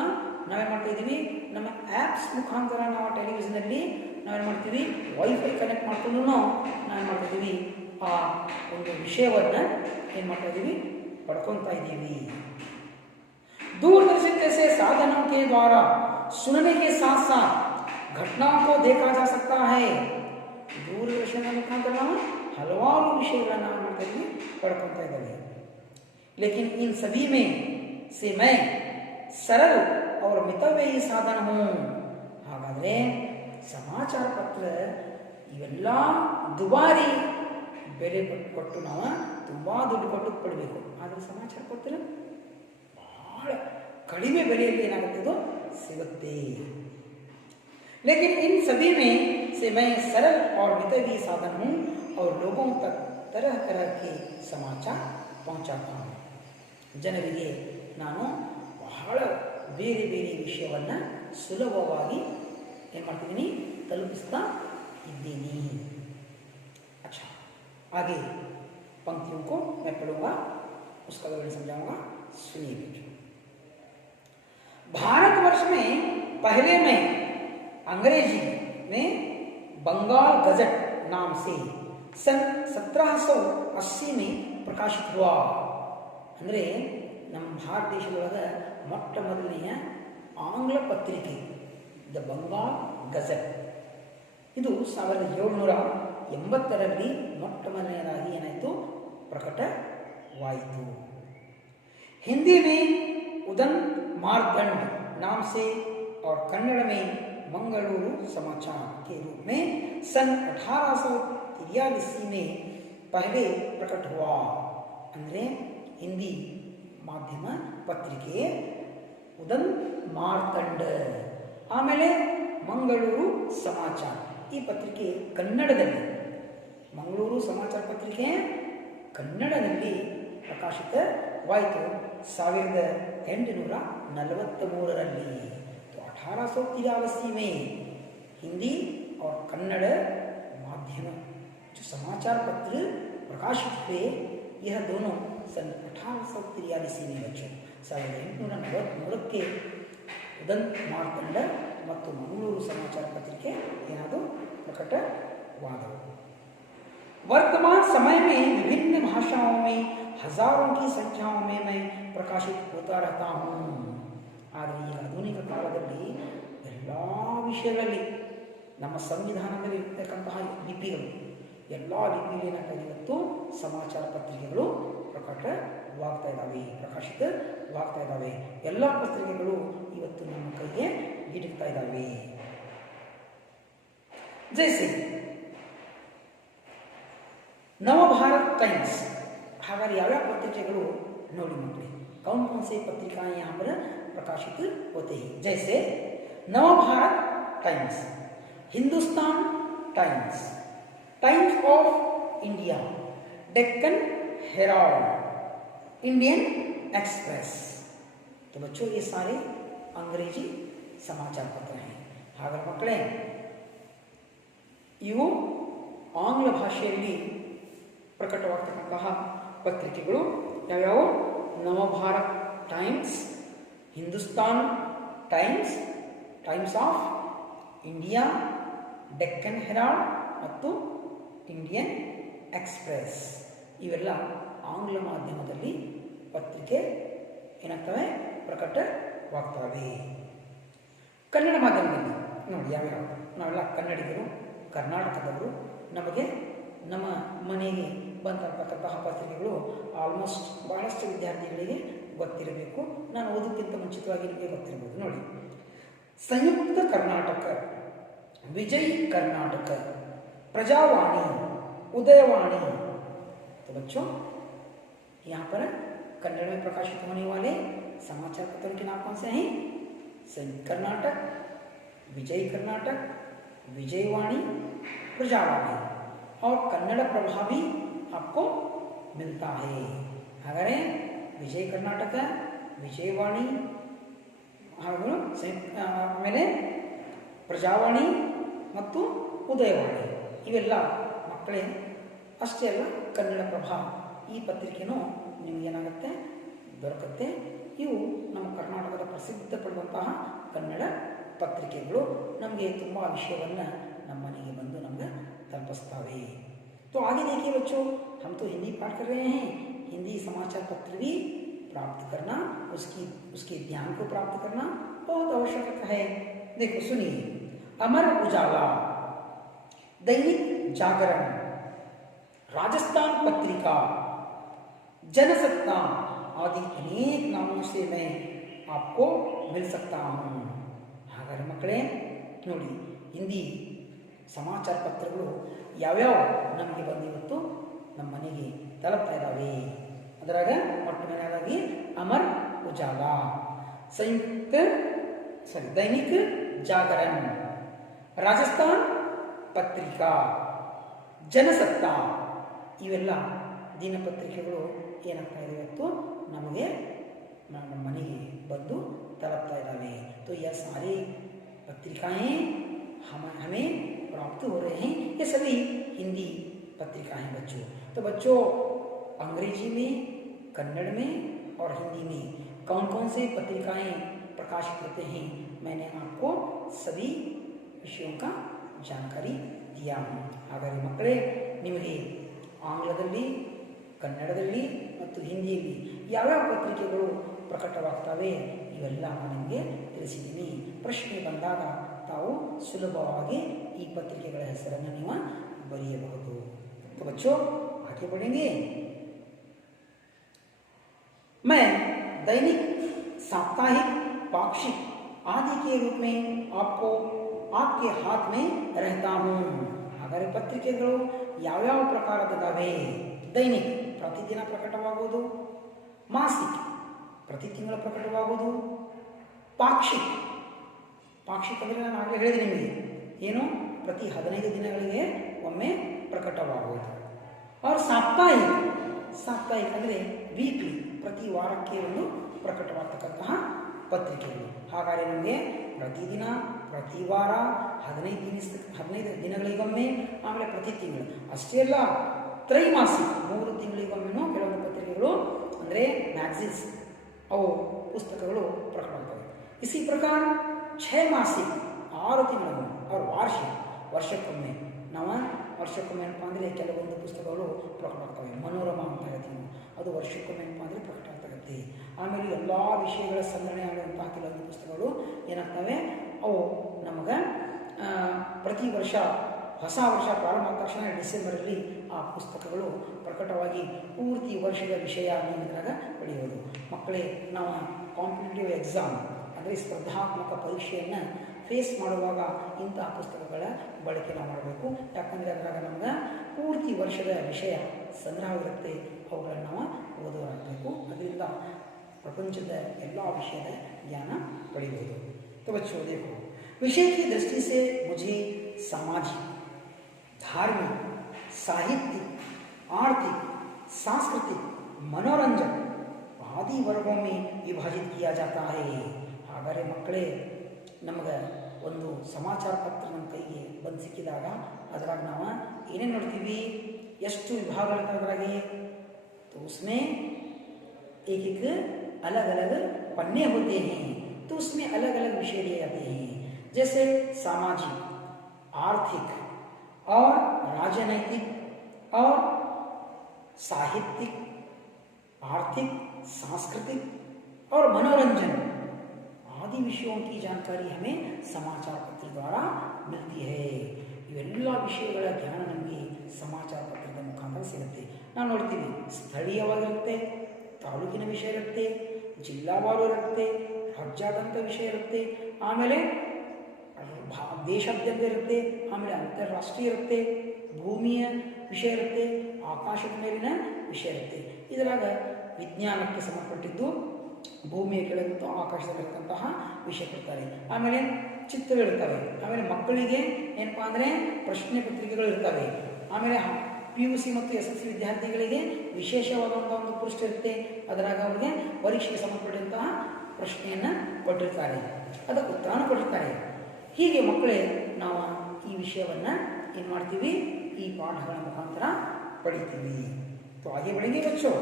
ನಾವೇನು ಮಾಡ್ತಾ ಇದ್ದೀವಿ, ನಮ್ಮ ಆ್ಯಪ್ಸ್ ಮುಖಾಂತರ ನಾವು ಟೆಲಿವಿಷನಲ್ಲಿ ನಾವೇನು ಮಾಡ್ತೀವಿ, ವೈಫೈ ಕನೆಕ್ಟ್ ಮಾಡ್ಕೊಂಡು ನಾವೇನು ಮಾಡ್ತಾ ಇದ್ದೀವಿ, ಆ ಒಂದು ವಿಷಯವನ್ನು ಏನು ಮಾಡ್ತಾ ಇದ್ದೀವಿ, ಪಡ್ಕೊತಾ ಇದ್ದೀವಿ. दूरदर्शन जैसे साधनों के द्वारा सुनने के साथ साथ घटनाओं को देखा जा सकता है. दूरदर्शन मुखांतर ನಾವು ಹಲವಾರು ವಿಷಯಗಳನ್ನು ನಾವು ಮಾಡ್ತಾ ಇದ್ದೀವಿ, ಪಡ್ಕೊತಾ ಇದ್ದೀವಿ. लेकिन इन सभी में से मैं सरल और मितव्ययी साधन हूँ. ಹಾಗಾದರೆ ಸಮಾಚಾರ ಪತ್ರ ಇವೆಲ್ಲ ದುಬಾರಿ ಬೆಲೆ ಕೊಟ್ಟು ನಾವು ತುಂಬ ದುಡ್ಡು ಕೊಟ್ಟು ಪಡಬೇಕು. ಆದರೆ ಸಮಾಚಾರ ಪತ್ರ ಬಹಳ ಕಡಿಮೆ ಬೆಲೆಯಲ್ಲಿ ಏನಾಗುತ್ತೆ, ಅದು ಸಿಗುತ್ತೆ. लेकिन इन सभी में से मैं सरल और मितव्ययी साधन हूँ और लोगों तक तरह तरह के समाचार पहुँचाता हूँ. ಜನರಿಗೆ ನಾನು ಬಹಳ ಬೇರೆ ಬೇರೆ ವಿಷಯವನ್ನು ಸುಲಭವಾಗಿ ಏನು ಮಾಡ್ತಿದ್ದೀನಿ, ತಲುಪಿಸ್ತಾ ಇದ್ದೀನಿ. अच्छा, आगे पंक्तियों को मैं पढ़ूंगा, उसका विवरण समझाऊंगा, सुनिए बेटो. भारतवर्ष में पहले में अंग्रेजी में बंगाल गजट नाम से सन 1780 में प्रकाशित हुआ. ಅಂದರೆ ನಮ್ಮ ಭಾರತ ದೇಶದೊಳಗೆ ಮೊಟ್ಟ ಮೊದಲನೆಯ ಆಂಗ್ಲ ಪತ್ರಿಕೆ ದ ಬಂಗಾಲ್ ಗಜಟ್, ಇದು 1780ರಲ್ಲಿ ಮೊಟ್ಟ ಮೊದಲನೆಯದಾಗಿ ಏನಾಯಿತು, ಪ್ರಕಟವಾಯಿತು. हिंदी में उदन मार्तंड नाम से और कन्नड़ में मंगलूरु समाचार के रूप में सन 1843 में पहले प्रकट हुआ. ಅಂದರೆ ಹಿಂದಿ ಮಾಧ್ಯಮ ಪತ್ರಿಕೆ ಉದನ್ ಮಾರ್ತಂಡ, ಆಮೇಲೆ ಮಂಗಳೂರು ಸಮಾಚಾರ. ಈ ಪತ್ರಿಕೆ ಕನ್ನಡದಲ್ಲಿ, ಮಂಗಳೂರು ಸಮಾಚಾರ ಪತ್ರಿಕೆ ಕನ್ನಡದಲ್ಲಿ ಪ್ರಕಾಶಿತವಾಯಿತು 1843ರಲ್ಲಿ. तो 1883 में हिंदी और कन्नड़ माध्यम जो समाचार पत्र प्रकाशित हुए, यह दोनों सन 1843 में बच्चों 1843 ಉದಂತ್ ಮಾರ್ಕಂಡ ಮತ್ತು ಮಂಗಳೂರು ಸಮಾಚಾರ ಪತ್ರಿಕೆ ಏನಾದರೂ प्रकटवादವು। वर्तमान समय में विभिन्न भाषाओं में हजारों की संख्याओं में मैं प्रकाशित होता रहता हूँ। ಆದರೆ ಈ ಆಧುನಿಕ ಕಾಲದಲ್ಲಿ ಎಲ್ಲ ವಿಷಯಗಳಲ್ಲಿ ನಮ್ಮ ಸಂವಿಧಾನದಲ್ಲಿ ಇರ್ತಕ್ಕಂತಹ ಲಿಪಿಗಳು ಎಲ್ಲ ಲಿಪಿಗಳಿನ ಇವತ್ತು ಸಮಾಚಾರ ಪತ್ರಿಕೆಗಳು ಪ್ರಕಟವಾಗ್ತಾ ಇದ್ದಾವೆ, ಪ್ರಕಾಶಿತವಾಗ್ತಾ ಇದ್ದಾವೆ। ಎಲ್ಲ ಪತ್ರಿಕೆಗಳು ಇವತ್ತು ನಮ್ಮ ಕೈಗೆ ಗಿಡುತ್ತಾ ಇದ್ದಾವೆ। ಜೈಸೆ ನವಭಾರತ್ ಟೈಮ್ಸ್, ಹಾಗಾದ್ರೆ ಯಾವ್ಯಾವ ಪತ್ರಿಕೆಗಳು ನೋಡಿ ಮಕ್ಕಳೇ, कौन कौन से पत्रिकाएं यहाँ पर प्रकाशित होते हैं? जैसे Navbharat times, Hindustan times, times of India, Deccan Herald, Indian express. तो बच्चों ये सारे अंग्रेजी समाचार पत्र हैं। ಹಾಗಾದ್ರೆ ಮಕ್ಕಳೇ ಇವು ಆಂಗ್ಲ ಭಾಷೆಯಲ್ಲಿ ಪ್ರಕಟವಾಗ್ತಕ್ಕಂತಹ ಪತ್ರಿಕೆಗಳು ಯಾವ್ಯಾವು? Navbharat Times, Hindustan Times, Times of India, Deccan Herald ಮತ್ತು ಇಂಡಿಯನ್ ಎಕ್ಸ್ಪ್ರೆಸ್। ಇವೆಲ್ಲ ಆಂಗ್ಲ ಮಾಧ್ಯಮದಲ್ಲಿ ಪತ್ರಿಕೆ ಏನಾಗ್ತವೆ, ಪ್ರಕಟವಾಗ್ತವೆ। ಕನ್ನಡ ಮಾಧ್ಯಮದಲ್ಲಿ ನೋಡಿ ಯಾವ್ಯಾವ, ನಾವೆಲ್ಲ ಕನ್ನಡಿಗರು, ಕರ್ನಾಟಕದವರು, ನಮಗೆ ನಮ್ಮ ಮನೆಗೆ ಬಂದಿರತಕ್ಕಂತಹ ಪತ್ರಿಕೆಗಳು ಆಲ್ಮೋಸ್ಟ್ ಬಹಳಷ್ಟು ವಿದ್ಯಾರ್ಥಿಗಳಿಗೆ ಗೊತ್ತಿರಬೇಕು, ನಾನು ಓದೋಕ್ಕಿಂತ ಮುಂಚಿತವಾಗಿ ನಿಮಗೆ ಗೊತ್ತಿರಬಹುದು। ನೋಡಿ, ಸಂಯುಕ್ತ ಕರ್ನಾಟಕ, विजय कर्नाटक, प्रजावाणी, उदयवाणी। तो बच्चों यहाँ पर कन्नड़ में प्रकाशित होने वाले समाचार पत्रों के नाम कौन से हैं? संयुक्त कर्नाटक, विजय कर्नाटक, विजयवाणी, प्रजावाणी। और कन्नड़ प्रभा भी आपको मिलता है। अगर विजय कर्नाटक, विजयवाणी ಹಾಗೂ ಆಮೇಲೆ ಪ್ರಜಾವಾಣಿ ಮತ್ತು ಉದಯವಾಣಿ ಇವೆಲ್ಲ ಮಕ್ಕಳೇ ಅಷ್ಟೇ ಅಲ್ಲ, ಕನ್ನಡ ಪ್ರಭಾ ಈ ಪತ್ರಿಕೆನೂ ನಿಮಗೇನಾಗುತ್ತೆ, ದೊರಕುತ್ತೆ। ಇವು ನಮ್ಮ ಕರ್ನಾಟಕದ ಪ್ರಸಿದ್ಧ ಪಡೆದಂತಹ ಕನ್ನಡ ಪತ್ರಿಕೆಗಳು ನಮಗೆ ತುಂಬ ವಿಷಯವನ್ನು ನಮ್ಮ ಮನೆಗೆ ಬಂದು ನಮಗೆ ತಲುಪಿಸ್ತವೆ। तो आगे देखिए बच्चों, हम तो हिंदी पाठ कर रहे हैं, हिंदी समाचार पत्र भी प्राप्त करना, उसके ज्ञान को प्राप्त करना बहुत आवश्यक है। देखो सुनिए, अमर उजाला, दैनिक जागरण, राजस्थान पत्रिका, जनसत्ता आदि अनेक नामों से मैं आपको मिल सकता हूँ। ಹಾಗಾದರೆ ಮಕ್ಕಳೇ ನೋಡಿ, ಹಿಂದಿ ಸಮಾಚಾರ ಪತ್ರಗಳು ಯಾವ್ಯಾವ ನಮಗೆ ಬಂದಿವತ್ತು ನಮ್ಮ ಮನೆಗೆ ತಲುಪ್ತಾ ಇದ್ದಾವೆ। ಅದರಾಗ ಮೊಟ್ಟಮೊದಲನೇದಾಗಿ ಅಮರ್ ಉಜಾಲಾ, दैनिक जागरण, राजस्थान पत्रिका, जनसत्ता ಇವೆಲ್ಲ ದಿನಪತ್ರಿಕೆಗಳು ಏನಾಗ್ತಾ ಇದೆ ಇವತ್ತು ನಮಗೆ ನಮ್ಮ ಮನೆಗೆ ಬಂದು ತಲುಪ್ತಾ ಇದ್ದಾವೆ। तो यह सारे पत्रिकाएं हमें प्राप्त हो रहे हैं। ये सभी हिंदी पत्रिकाएं बच्चों। तो बच्चों अंग्रेजी में, कन्नड़ में और हिंदी में कौन कौन से पत्रिकाएं प्रकाशित होते हैं, मैंने आपको सभी विषयों का जानकारी दिया हूँ। ಹಾಗಾದರೆ ಮಕ್ಕಳೇ ನಿಮಗೆ ಆಂಗ್ಲದಲ್ಲಿ, ಕನ್ನಡದಲ್ಲಿ ಮತ್ತು ಹಿಂದಿಯಲ್ಲಿ ಯಾವ್ಯಾವ ಪತ್ರಿಕೆಗಳು ಪ್ರಕಟವಾಗ್ತವೆ ಇವೆಲ್ಲ ನಾನು ನಿಮಗೆ ತಿಳಿಸಿದ್ದೀನಿ। ಪ್ರಶ್ನೆ ಬಂದಾಗ ತಾವು ಸುಲಭವಾಗಿ ಈ ಪತ್ರಿಕೆಗಳ ಹೆಸರನ್ನು ನೀವು ಬರೆಯಬಹುದು। तो बच्चों आगे बढ़ेंगे। मैं दैनिक, साप्ताहिक, पाक्षिक आदि के रूप में आपको आपके हाथ में रहता हूँ। ಹಾಗಾದರೆ ಪತ್ರಿಕೆಗಳು ಯಾವ್ಯಾವ ಪ್ರಕಾರದದಾವೆ? ದೈನಿಕ್ ಪ್ರತಿದಿನ ಪ್ರಕಟವಾಗುವುದು, ಮಾಸಿಕ್ ಪ್ರತಿ ತಿಂಗಳು ಪ್ರಕಟವಾಗುವುದು, ಪಾಕ್ಷಿಕ್ ಪಾಕ್ಷಿಕ್ ಅಂದರೆ ನಾನು ಆಗಲೇ ಹೇಳಿದೆ ನಿಮಗೆ ಏನು, ಪ್ರತಿ 15 ದಿನಗಳಿಗೆ ಒಮ್ಮೆ ಪ್ರಕಟವಾಗುವುದು। और ಸಾಪ್ತಾಹಿಕ್, ಸಾಪ್ತಾಹಿಕ್ ಅಂದರೆ ವೀಕ್ಲಿ, ಪ್ರತಿ ವಾರಕ್ಕೆ ಒಂದು ಪ್ರಕಟವಾಗ್ತಕ್ಕಂತಹ ಪತ್ರಿಕೆಗಳು। ಹಾಗಾದರೆ ನಿಮಗೆ ಪ್ರತಿದಿನ, ಪ್ರತಿ ವಾರ, 15 ದಿನಗಳಿಗೊಮ್ಮೆ, ಆಮೇಲೆ ಪ್ರತಿ ತಿಂಗಳು, ಅಷ್ಟೇ ಅಲ್ಲ ತ್ರೈಮಾಸಿಕ 3 ತಿಂಗಳಿಗೊಮ್ಮೆನೂ ಕೆಲವೊಂದು ಪತ್ರಿಕೆಗಳು ಅಂದರೆ ಮ್ಯಾಗ್ಝಿನ್ಸ್ ಅವು ಪುಸ್ತಕಗಳು ಪ್ರಕಟವಾಗ್ತವೆ. ಇಸಿ ಪ್ರಕಾರ 6 ಮಾಸಿಕ 6 ತಿಂಗಳು ಅವ್ರ ವರ್ಷಕ್ಕೊಮ್ಮೆ ನಾವು ವರ್ಷಕ್ಕೊಮ್ಮೆ ಏನಪ್ಪ ಅಂದರೆ ಕೆಲವೊಂದು ಪುಸ್ತಕಗಳು ಪ್ರಕಟವಾಗ್ತವೆ. ಮನೋರಮ ಅಂತ ಹೇಳ್ತೀವಿ, ಅದು ವರ್ಷಕ್ಕೊಮ್ಮೆ ಏನಪ್ಪ ಅಂದರೆ ಪ್ರಕಟ ಆಗ್ತಾಗತ್ತೆ. ಆಮೇಲೆ ಎಲ್ಲ ವಿಷಯಗಳ ಸಂಗ್ರಹಣೆ ಆಗುವಂತಹ ಕೆಲವೊಂದು ಪುಸ್ತಕಗಳು ಏನಾಗ್ತವೆ, ಅವು ನಮಗೆ ಪ್ರತಿ ವರ್ಷ ಹೊಸ ವರ್ಷ ಪ್ರಾರಂಭ ಆದ ತಕ್ಷಣ ಡಿಸೆಂಬರಲ್ಲಿ ಆ ಪುಸ್ತಕಗಳು ಪ್ರಕಟವಾಗಿ ಪೂರ್ತಿ ವರ್ಷದ ವಿಷಯ ನಿಮ್ಮದ್ರಾಗ ಪಡೆಯೋದು. ಮಕ್ಕಳೇ, ನಾವು ಕಾಂಪಿಟೇಟಿವ್ ಎಕ್ಸಾಮ್ ಅಂದರೆ ಸ್ಪರ್ಧಾತ್ಮಕ ಪರೀಕ್ಷೆಯನ್ನು ಫೇಸ್ ಮಾಡುವಾಗ ಇಂತಹ ಪುಸ್ತಕಗಳ ಬಳಕೆ ನಾವು ಮಾಡಬೇಕು. ಯಾಕಂದರೆ ಅದರಾಗ ನಮ್ಗೆ ಪೂರ್ತಿ ವರ್ಷದ ವಿಷಯ ಸಂಗ್ರಹವಿರುತ್ತೆ, ಅವುಗಳನ್ನು ನಾವು ಓದೋರಾಗಬೇಕು. ಅದರಿಂದ ಪ್ರಪಂಚದ ಎಲ್ಲ ವಿಷಯದ ज्ञान पड़ेगा। तो बच्चों देखो, विषय की दृष्टि से मुझे सामाजिक, धार्मिक, साहित्यिक, आर्थिक, सांस्कृतिक, मनोरंजन आदि वर्गों में विभाजित किया जाता है. ಹಾಗಾದರೆ ಮಕ್ಕಳೇ, ನಮಗೆ ಒಂದು ಸಮಾಚಾರ ಪತ್ರ ನಮ್ಮ ಕೈಗೆ ಬಂದು ಸಿಕ್ಕಿದಾಗ ಅದರಾಗ ನಾವು ಏನೇನು ನೋಡ್ತೀವಿ, ಎಷ್ಟು ವಿಭಾಗಗಳಿರ್ತವೆ ಅದರಾಗೆ. तो उसमें एक एक अलग अलग पन्ने होते हैं, तो उसमें अलग अलग विषय दिए जाते हैं, जैसे सामाजिक, आर्थिक और राजनैतिक और साहित्यिक, आर्थिक, सांस्कृतिक और मनोरंजन आदि विषयों की जानकारी हमें समाचार पत्र द्वारा मिलती है. ಇವೆಲ್ಲ ವಿಷಯಗಳ ಜ್ಞಾನ ನಮಗೆ ಸಮಾಚಾರ ಪತ್ರದ ಮುಖಾಂತರ ಸಿಗುತ್ತೆ. ನಾವು ನೋಡ್ತೀವಿ, ಸ್ಥಳೀಯವಾಗಿರುತ್ತೆ, ತಾಲೂಕಿನ ವಿಷಯ ಇರುತ್ತೆ, ಜಿಲ್ಲಾವಾರು ಇರುತ್ತೆ, ರಾಜ್ಯಾದ್ಯಂತ ವಿಷಯ ಇರುತ್ತೆ, ಆಮೇಲೆ ದೇಶಾದ್ಯಂತ ಇರುತ್ತೆ, ಆಮೇಲೆ ಅಂತಾರಾಷ್ಟ್ರೀಯ ಇರುತ್ತೆ, ಭೂಮಿಯ ವಿಷಯ ಇರುತ್ತೆ, ಆಕಾಶದ ಮೇಲಿನ ವಿಷಯ ಇರುತ್ತೆ. ಇದರಾಗ ವಿಜ್ಞಾನಕ್ಕೆ ಸಂಬಂಧಪಟ್ಟಿದ್ದು ಭೂಮಿಯ ಕೆಳಗಿದ್ದು ಆಕಾಶದಲ್ಲಿರ್ತಕ್ಕಂತಹ ವಿಷಯ ಕೊಡ್ತಾರೆ. ಆಮೇಲೆ ಚಿತ್ರಗಳಿರ್ತವೆ, ಆಮೇಲೆ ಮಕ್ಕಳಿಗೆ ಏನಪ್ಪ ಅಂದರೆ ಪ್ರಶ್ನೆ ಪತ್ರಿಕೆಗಳು ಇರ್ತವೆ, ಆಮೇಲೆ PUC ಮತ್ತು SSLC ವಿದ್ಯಾರ್ಥಿಗಳಿಗೆ ವಿಶೇಷವಾದಂಥ ಒಂದು ಪೃಷ್ಠ ಇರುತ್ತೆ, ಅದರಾಗ ಅವರಿಗೆ ಪರೀಕ್ಷೆಗೆ ಸಂಬಂಧಪಟ್ಟಂತಹ ಪ್ರಶ್ನೆಯನ್ನು ಕೊಟ್ಟಿರ್ತಾರೆ, ಅದಕ್ಕೆ ಉತ್ತರನೂ ಕೊಟ್ಟಿರ್ತಾರೆ. ಹೀಗೆ ಮಕ್ಕಳೇ, ನಾವು ಈ ವಿಷಯವನ್ನು ಏನು ಮಾಡ್ತೀವಿ, ಈ ಪಾಠಗಳ ಮುಖಾಂತರ ಪಡಿತೀವಿ. तो आगे बढ़ेंगे बच्चों.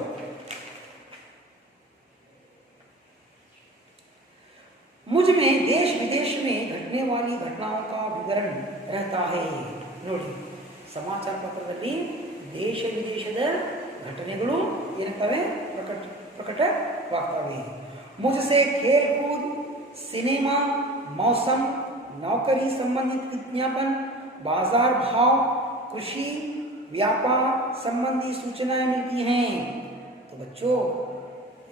मुझ में देश विदेश में घटने वाली घटनाओं का विवरण रहता है. ನೋಡಿ, ಸಮಾಚಾರ ಪತ್ರದಲ್ಲಿ ದೇಶ ವಿದೇಶದ ಘಟನೆಗಳು ಏನಾಗ್ತವೆ, ಪ್ರಕಟವಾಗ್ತವೆ. मुझसे खेल कूद, सिनेमा, मौसम, नौकरी संबंधित विज्ञापन, बाजार भाव, कृषि, व्यापार संबंधी सूचनाएं मिलती हैं. तो बच्चों,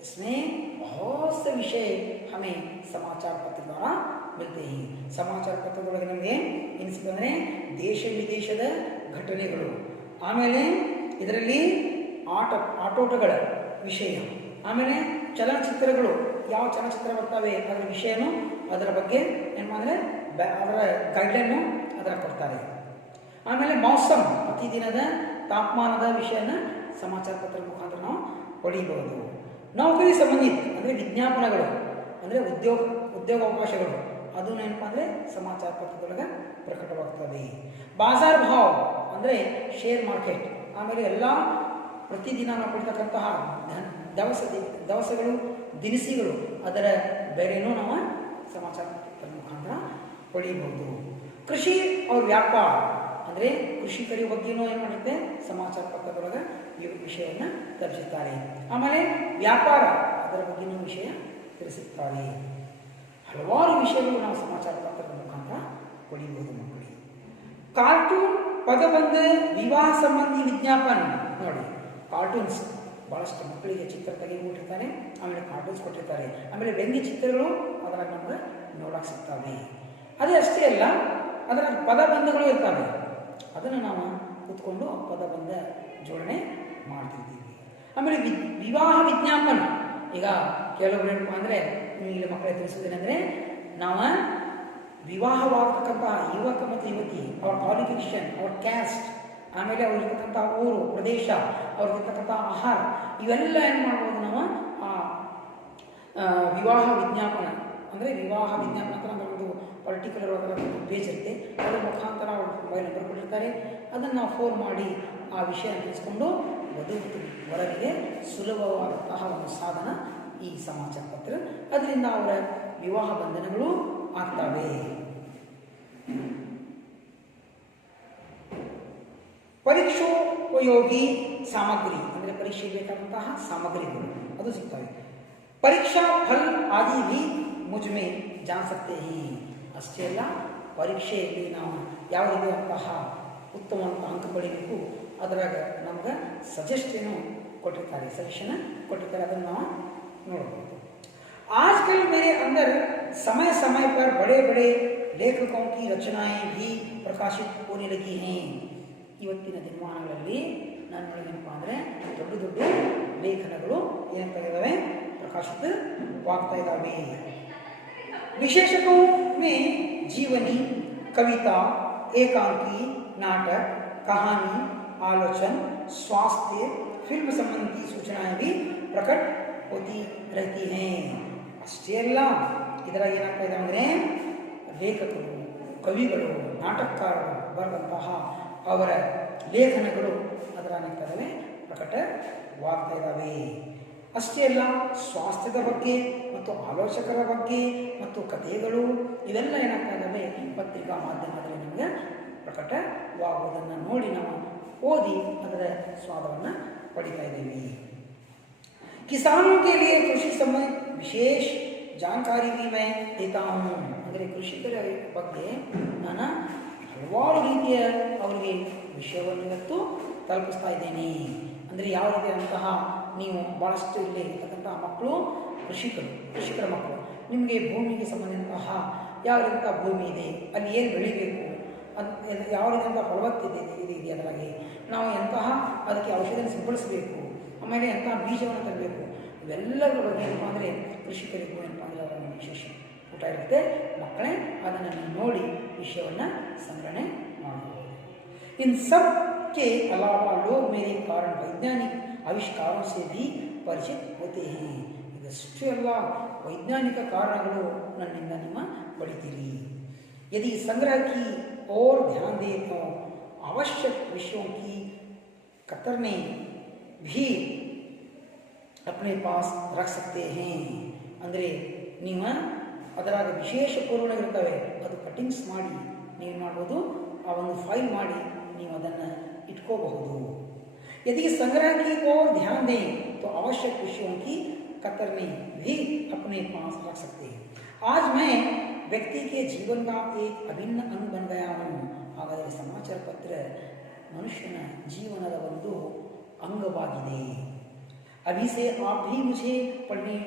इसमें बहुत से विषय हमें समाचार पत्र द्वारा मिलते हैं. ಸಮಾಚಾರ ಪತ್ರದೊಳಗೆ ನಮಗೆ ಏನು ಸಿಕ್ಕಂದರೆ ದೇಶ ವಿದೇಶದ ಘಟನೆಗಳು, ಆಮೇಲೆ ಇದರಲ್ಲಿ ಆಟೋಟಗಳ ವಿಷಯ, ಆಮೇಲೆ ಚಲನಚಿತ್ರಗಳು, ಯಾವ ಚಲನಚಿತ್ರ ಬರ್ತವೆ ಅದರ ವಿಷಯನೂ, ಅದರ ಬಗ್ಗೆ ಏನು ಮಾಡಿದ್ರೆ ಅದರ ಗೈಡ್ಲೈನು ಅದರ ಕೊಡ್ತಾರೆ. ಆಮೇಲೆ ಮೌಸಮ್, ಪ್ರತಿದಿನದ ತಾಪಮಾನದ ವಿಷಯನ ಸಮಾಚಾರ ಪತ್ರ ಮುಖಾಂತರ ನಾವು ಪಡೀಬಹುದು. ನೌಕರಿ ಸಂಬಂಧಿತ ಅಂದರೆ ವಿಜ್ಞಾಪನಗಳು, ಅಂದರೆ ಉದ್ಯೋಗಾವಕಾಶಗಳು, ಅದು ಏನಪ್ಪ ಅಂದರೆ ಸಮಾಚಾರ ಪತ್ರದೊಳಗೆ ಪ್ರಕಟವಾಗ್ತವೆ. ಬಾಜಾರ್ ಭಾವ್ ಅಂದರೆ ಶೇರ್ ಮಾರ್ಕೆಟ್, ಆಮೇಲೆ ಎಲ್ಲ ಪ್ರತಿದಿನ ನಾವು ಕೊಡ್ತಕ್ಕಂತಹ ದವಸಗಳು, ದಿನಸಿಗಳು, ಅದರ ಬೆಲೆನೂ ನಾವು ಸಮಾಚಾರ ಪತ್ರದ ಮುಖಾಂತರ ಪಡೀಬಹುದು. ಕೃಷಿ ಅವ್ರ ವ್ಯಾಪಾರ ಅಂದರೆ ಕೃಷಿಕರ ಬಗ್ಗೆನೂ ಏನು ಮಾಡುತ್ತೆ ಸಮಾಚಾರ ಪತ್ರದೊಳಗೆ ಈ ವಿಷಯವನ್ನು ತರಿಸುತ್ತಾರೆ. ಆಮೇಲೆ ವ್ಯಾಪಾರ, ಅದರ ಬಗ್ಗೆನೂ ವಿಷಯ ತಿಳಿಸುತ್ತಾರೆ. ಹಲವಾರು ವಿಷಯಗಳು ನಾವು ಸಮಾಚಾರ ಪತ್ರದ ಮುಖಾಂತರ ಪಡೀಬಹುದು ಮಕ್ಕಳಿಗೆ. ಕಾರ್ಟೂನ್, ಪದಬಂಧ, ವಿವಾಹ ಸಂಬಂಧಿ ವಿಜ್ಞಾಪನ. ನೋಡಿ, ಕಾರ್ಟೂನ್ಸ್ ಭಾಳಷ್ಟು ಮಕ್ಕಳಿಗೆ ಚಿತ್ರ ತೆಗೆದುಕೊಟ್ಟಿರ್ತಾರೆ, ಆಮೇಲೆ ಕಾರ್ಟೂನ್ಸ್ ಕೊಟ್ಟಿರ್ತಾರೆ, ಆಮೇಲೆ ವ್ಯಂಗ್ಯ ಚಿತ್ರಗಳು ಅದರಾಗ ನಮ್ಗೆ ನೋಡಕ್ಕೆ ಸಿಗ್ತವೆ. ಅದೇ ಅಷ್ಟೇ ಅಲ್ಲ, ಅದರ ಪದಬಂಧಗಳು ಇರ್ತವೆ, ಅದನ್ನು ನಾವು ಕೂತ್ಕೊಂಡು ಪದಬಂಧ ಜೋಡಣೆ ಮಾಡ್ತಿರ್ತೀವಿ. ಆಮೇಲೆ ವಿವಾಹ ವಿಜ್ಞಾಪನ. ಈಗ ಕೆಲವೊಬ್ರು ಏನಪ್ಪ ಅಂದರೆ, ಇಲ್ಲಿ ಮಕ್ಕಳಿಗೆ ತಿಳಿಸೋದೇನೆಂದರೆ, ನಾವು ವಿವಾಹವಾಗತಕ್ಕಂಥ ಯುವಕ ಮತ್ತು ಯುವತಿ, ಅವ್ರ ಕ್ವಾಲಿಫಿಕೇಷನ್, ಅವ್ರ ಕ್ಯಾಸ್ಟ್, ಆಮೇಲೆ ಅವ್ರಿರ್ತಕ್ಕಂಥ ಊರು, ಪ್ರದೇಶ, ಅವ್ರಿಗಿರ್ತಕ್ಕಂಥ ಆಹಾರ, ಇವೆಲ್ಲ ಏನು ಮಾಡ್ಬೋದು ನಾವು ವಿವಾಹ ವಿಜ್ಞಾಪನ ಅಂದರೆ ವಿವಾಹ ವಿಜ್ಞಾಪನ ಅಂತ ಒಂದು ಪರ್ಟಿಕ್ಯುಲರ್ ಅದರ ಒಂದು ಪೇಜ್ ಇರುತ್ತೆ, ಅದರ ಮುಖಾಂತರ ಅವ್ರ ಮೊಬೈಲ್ ನಂಬರ್ ಕೊಟ್ಟಿರ್ತಾರೆ, ಅದನ್ನು ನಾವು ಫೋನ್ ಮಾಡಿ ಆ ವಿಷಯ ತಿಳಿಸ್ಕೊಂಡು ವಧು ವರರಿಗೆ ಸುಲಭವಾದಂತಹ ಒಂದು ಸಾಧನ ಈ ಸಮಾಚಾರ ಪತ್ರ. ಅದರಿಂದ ಅವರ ವಿವಾಹ ಬಂಧನಗಳು ಆಗ್ತವೆ. ಪರೀಕ್ಷೋಪಯೋಗಿ ಸಾಮಗ್ರಿ ಅಂದರೆ ಪರೀಕ್ಷೆಗೆ ಬೇಕಾದಂತಹ ಸಾಮಗ್ರಿಗಳು ಅದು ಸಿಗ್ತವೆ. ಪರೀಕ್ಷಾ ಫಲ್ ಆದಿ भी मुझ में जान सकते हैं. ಅಷ್ಟೇ ಅಲ್ಲ, ಪರೀಕ್ಷೆಯಲ್ಲಿ ನಾವು ಯಾವ ರೀತಿಯಾದಂತಹ ಉತ್ತಮವಾದಂಥ ಅಂಕ ಪಡಿಬೇಕು ಅದರಾಗ ನಮ್ಗೆ ಸಜೆಷನ್ ಕೊಟ್ಟಿರ್ತಾರೆ, ಸಜೆಷನ್ ಕೊಟ್ಟಿರ್ತಾರೆ, ಅದನ್ನು ನಾವು ನೋಡಬಹುದು. आजकल मेरे अंदर समय समय पर बड़े बड़े लेखकों की रचनाएं भी प्रकाशित होने लगी हैं. ಇವತ್ತಿನ ದಿನಮಾನಗಳಲ್ಲಿ ನನ್ನೊಳಗೆ ಏನಪ್ಪ ಅಂದರೆ ದೊಡ್ಡ ದೊಡ್ಡ ಲೇಖನಗಳು ಏನಂತ ಇದ್ದಾವೆ, ಪ್ರಕಾಶಿತವಾಗ್ತಾ ಇದ್ದಾವೆ. विशेषकों में जीवनी, कविता, एकांकी, नाटक, कहानी, आलोचन, स्वास्थ्य, फिल्म संबंधी सूचनाएं भी प्रकट होती रहती हैं. ಅಷ್ಟೇ ಅಲ್ಲ, ಇದರಾಗ ಏನಾಗ್ತಾ ಇದೆ ಅಂದರೆ ಲೇಖಕರು, ಕವಿಗಳು, ನಾಟಕಕಾರರು ಬರೆದಂತಹ ಅವರ ಲೇಖನಗಳು ಅದರಾಗಿರ್ತವೆ, ಪ್ರಕಟವಾಗ್ತಾ ಇದ್ದಾವೆ. ಅಷ್ಟೇ ಅಲ್ಲ, ಸ್ವಾಸ್ಥ್ಯದ ಬಗ್ಗೆ ಮತ್ತು ಆಲೋಚಕರ ಬಗ್ಗೆ ಮತ್ತು ಕಥೆಗಳು ಇವೆಲ್ಲ ಏನಾಗ್ತಾ ಇದ್ದಾವೆ ಪತ್ರಿಕಾ ಮಾಧ್ಯಮದಲ್ಲಿ ನಮಗೆ ಪ್ರಕಟವಾಗುವುದನ್ನು ನೋಡಿ ನಾವು ಓದಿ ಅದರ ಸ್ವಾದವನ್ನು ಪಡಿತಾ ಇದ್ದೀವಿ. ಕಿಸಾನों के लिए कृषि संबंधी विशेष जानकारी भी मैं देता हूँ. ಅಂದರೆ ಕೃಷಿಕರ ಬಗ್ಗೆ ನಾನು ಹಲವಾರು ರೀತಿಯ ಅವರಿಗೆ ವಿಷಯವನ್ನು ಇವತ್ತು ತಲುಪಿಸ್ತಾ ಇದ್ದೇನೆ. ಅಂದರೆ ಯಾವ ರೀತಿಯಾದಂತಹ ನೀವು ಭಾಳಷ್ಟು ಇಲ್ಲಿ ಇರ್ತಕ್ಕಂಥ ಮಕ್ಕಳು ಕೃಷಿಕರ ಮಕ್ಕಳು, ನಿಮಗೆ ಭೂಮಿಗೆ ಸಂಬಂಧಿಸಿದಂತಹ ಯಾವ ರೀತಿಯ ಭೂಮಿ ಇದೆ, ಅಲ್ಲಿ ಏನು ಬೆಳಿಬೇಕು, ಅದು ಯಾವ ರೀತಿಯಂಥ ಫಲವತ್ತತೆ ಇದೆ ಅದರಾಗೆ, ನಾವು ಎಂತಹ ಅದಕ್ಕೆ ಔಷಧಿಯನ್ನು ಸಿಂಪಡಿಸಬೇಕು, ಆಮೇಲೆ ಎಂತಹ ಬೀಜವನ್ನು ತರಬೇಕು, ಇವೆಲ್ಲದರ ಬಗ್ಗೆ ಏನಪ್ಪ ಅಂದರೆ ಕೃಷಿಕರಿಗೂ ಏನಪ್ಪ ಅಂದರೆ ಅವರ ವಿಶೇಷ ಊಟ ಇರುತ್ತೆ. ಮಕ್ಕಳೇ ಅದನ್ನು ನೋಡಿ ವಿಷಯವನ್ನು ಸಂಗ್ರಹಣೆ ಮಾಡಬಹುದು. ಇನ್ सब के अलावा लोग मेरे कारण वैज्ञानिक आविष्कारों से भी परिचित होते हैं. ಇದಷ್ಟೇ ಅಲ್ಲ, ವೈಜ್ಞಾನಿಕ ಕಾರಣಗಳು ನನ್ನಿಂದ ನಿಮ್ಮ ಪಡಿತೀರಿ. यदि संग्रह की ओर ध्यान दें तो आवश्यक विषयों की कतरने भी अपने पास रख सकते हैं. ಅಂದರೆ ನೀವು ಅದರಾಗ ವಿಶೇಷ ಪೂರ್ಣಗಳಿರ್ತವೆ, ಅದು ಕಟಿಂಗ್ಸ್ ಮಾಡಿ ನೀವು ಮಾಡ್ಬೋದು, ಆ ಒಂದು ಫೈಲ್ ಮಾಡಿ ನೀವು ಅದನ್ನು ಇಟ್ಕೋಬಹುದು. यदि संग्रह की ओर ध्यान दें तो आवश्यक विषयों की कतरने भी अपने पास रख सकते हैं. आज मैं व्यक्ति के जीवन का एक अभिन्न अंग बन गया हूँ. ಹಾಗಾದರೆ ಸಮಾಚಾರ ಪತ್ರ ಮನುಷ್ಯನ ಜೀವನದ ಒಂದು ಅಂಗವಾಗಿದೆ. अभी से आप भी मुझे पढ़ने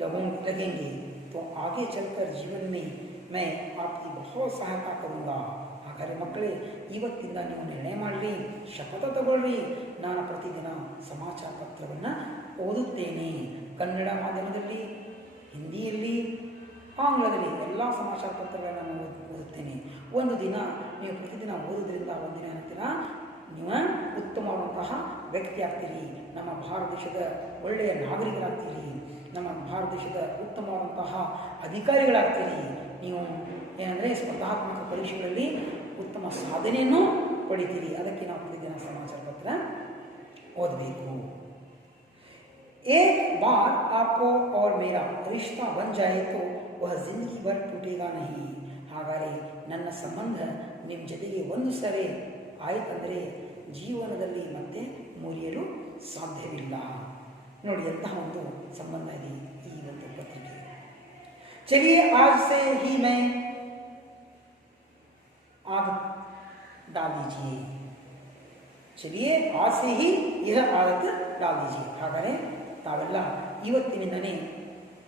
लगेंगे तो आगे चलकर जीवन में मैं आपकी बहुत सहायता करूँगा. ಹಾಗಾದರೆ ಮಕ್ಕಳೇ, ಇವತ್ತಿಂದ ನೀವು ನಿರ್ಣಯ ಮಾಡಲಿ, ಶಪಥ ತಗೊಳ್ಳಿ, ನಾನು ಪ್ರತಿದಿನ ಸಮಾಚಾರ ಪತ್ರವನ್ನು ಓದುತ್ತೇನೆ. ಕನ್ನಡ ಮಾಧ್ಯಮದಲ್ಲಿ, ಹಿಂದಿಯಲ್ಲಿ, ಆಂಗ್ಲದಲ್ಲಿ ಎಲ್ಲ ಸಮಾಚಾರ ಪತ್ರಗಳನ್ನು ನಾನು ಓದುತ್ತೇನೆ. ಒಂದು ದಿನ ನೀವು ಪ್ರತಿದಿನ ಓದೋದ್ರಿಂದ ಒಂದಿನ ಏನಾಗ್ತೀರಾ, ನೀವು ಉತ್ತಮವಾದಂತಹ ವ್ಯಕ್ತಿ ಆಗ್ತೀರಿ, ನಮ್ಮ ಭಾರತ ದೇಶದ ಒಳ್ಳೆಯ ನಾಗರಿಕರಾಗ್ತೀರಿ, ನಮ್ಮ ಭಾರತ ದೇಶದ ಉತ್ತಮವಾದಂತಹ ಅಧಿಕಾರಿಗಳಾಗ್ತೀರಿ. ನೀವು ಏನಂದರೆ ಸ್ಪರ್ಧಾತ್ಮಕ ಪರೀಕ್ಷೆಗಳಲ್ಲಿ ಉತ್ತಮ ಸಾಧನೆಯನ್ನು ಪಡಿತೀರಿ. ಅದಕ್ಕೆ ನಾವು ಪ್ರತಿದಿನ ಸಮಾಚಾರ ಪತ್ರ ಓದಬೇಕು. एक बार आपको और मेरा रिश्ता बन जाए तो वह जिंदगी भर टूटेगा नहीं. ಹಾಗಾದರೆ ನನ್ನ ಸಂಬಂಧ ನಿಮ್ಮ ಜೊತೆಗೆ ಒಂದು ಸರಿ ಆಯಿತಂದರೆ ಜೀವನದಲ್ಲಿ ಮತ್ತೆ ಮುರಿಯಲು ಸಾಧ್ಯವಿಲ್ಲ. ನೋಡಿ ಎಂತಹ ಒಂದು ಸಂಬಂಧ ಇದೆ ಈ ಒಂದು ಪತ್ರಿಕೆ. चलिए आज से ही मैं आदत डाल दीजिए. चलिए आज से ही यह आदत डाल दीजिए. ಹಾಗಾದರೆ ತಾವೆಲ್ಲ ಇವತ್ತಿನಿಂದನೇ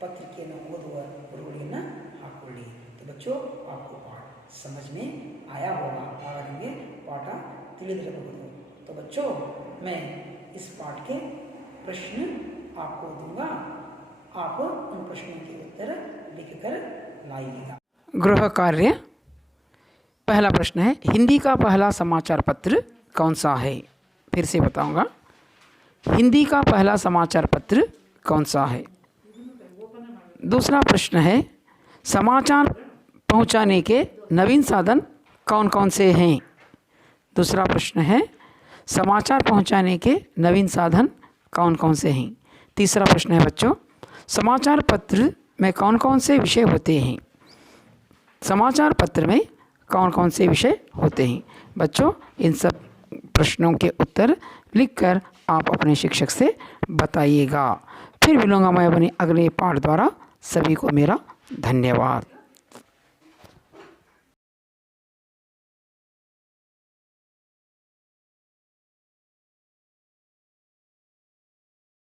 ಪತ್ರಿಕೆಯನ್ನು ಓದುವ ರೂಢಿಯನ್ನು ಹಾಕೊಳ್ಳಿ. तो बच्चों आपको पाठ समझ में आया होगा. आगे निಮಗೆ पाठ ತಿಳಿದಿರಬಹುದು. तो बच्चों मैं इस पाठ के प्रश्न आपको दूंगा, आप उन प्रश्नों के उत्तर लिखकर लाइएगा. गृह कार्य. पहला प्रश्न है, हिंदी का पहला समाचार पत्र कौन सा है? फिर से बताऊंगा, हिंदी का पहला समाचार पत्र कौन सा है? दूसरा प्रश्न है, समाचार पहुंचाने के नवीन साधन कौन कौन से हैं? दूसरा प्रश्न है, समाचार पहुंचाने के नवीन साधन कौन कौन से हैं? तीसरा प्रश्न है बच्चों, समाचार पत्र में कौन कौन से विषय होते हैं? समाचार पत्र में कौन कौन से विषय होते हैं? बच्चों, इन सब प्रश्नों के उत्तर लिखकर आप अपने शिक्षक से बताइएगा। फिर मिलूंगा मैं अपने अगले पाठ द्वारा। सभी को मेरा धन्यवाद।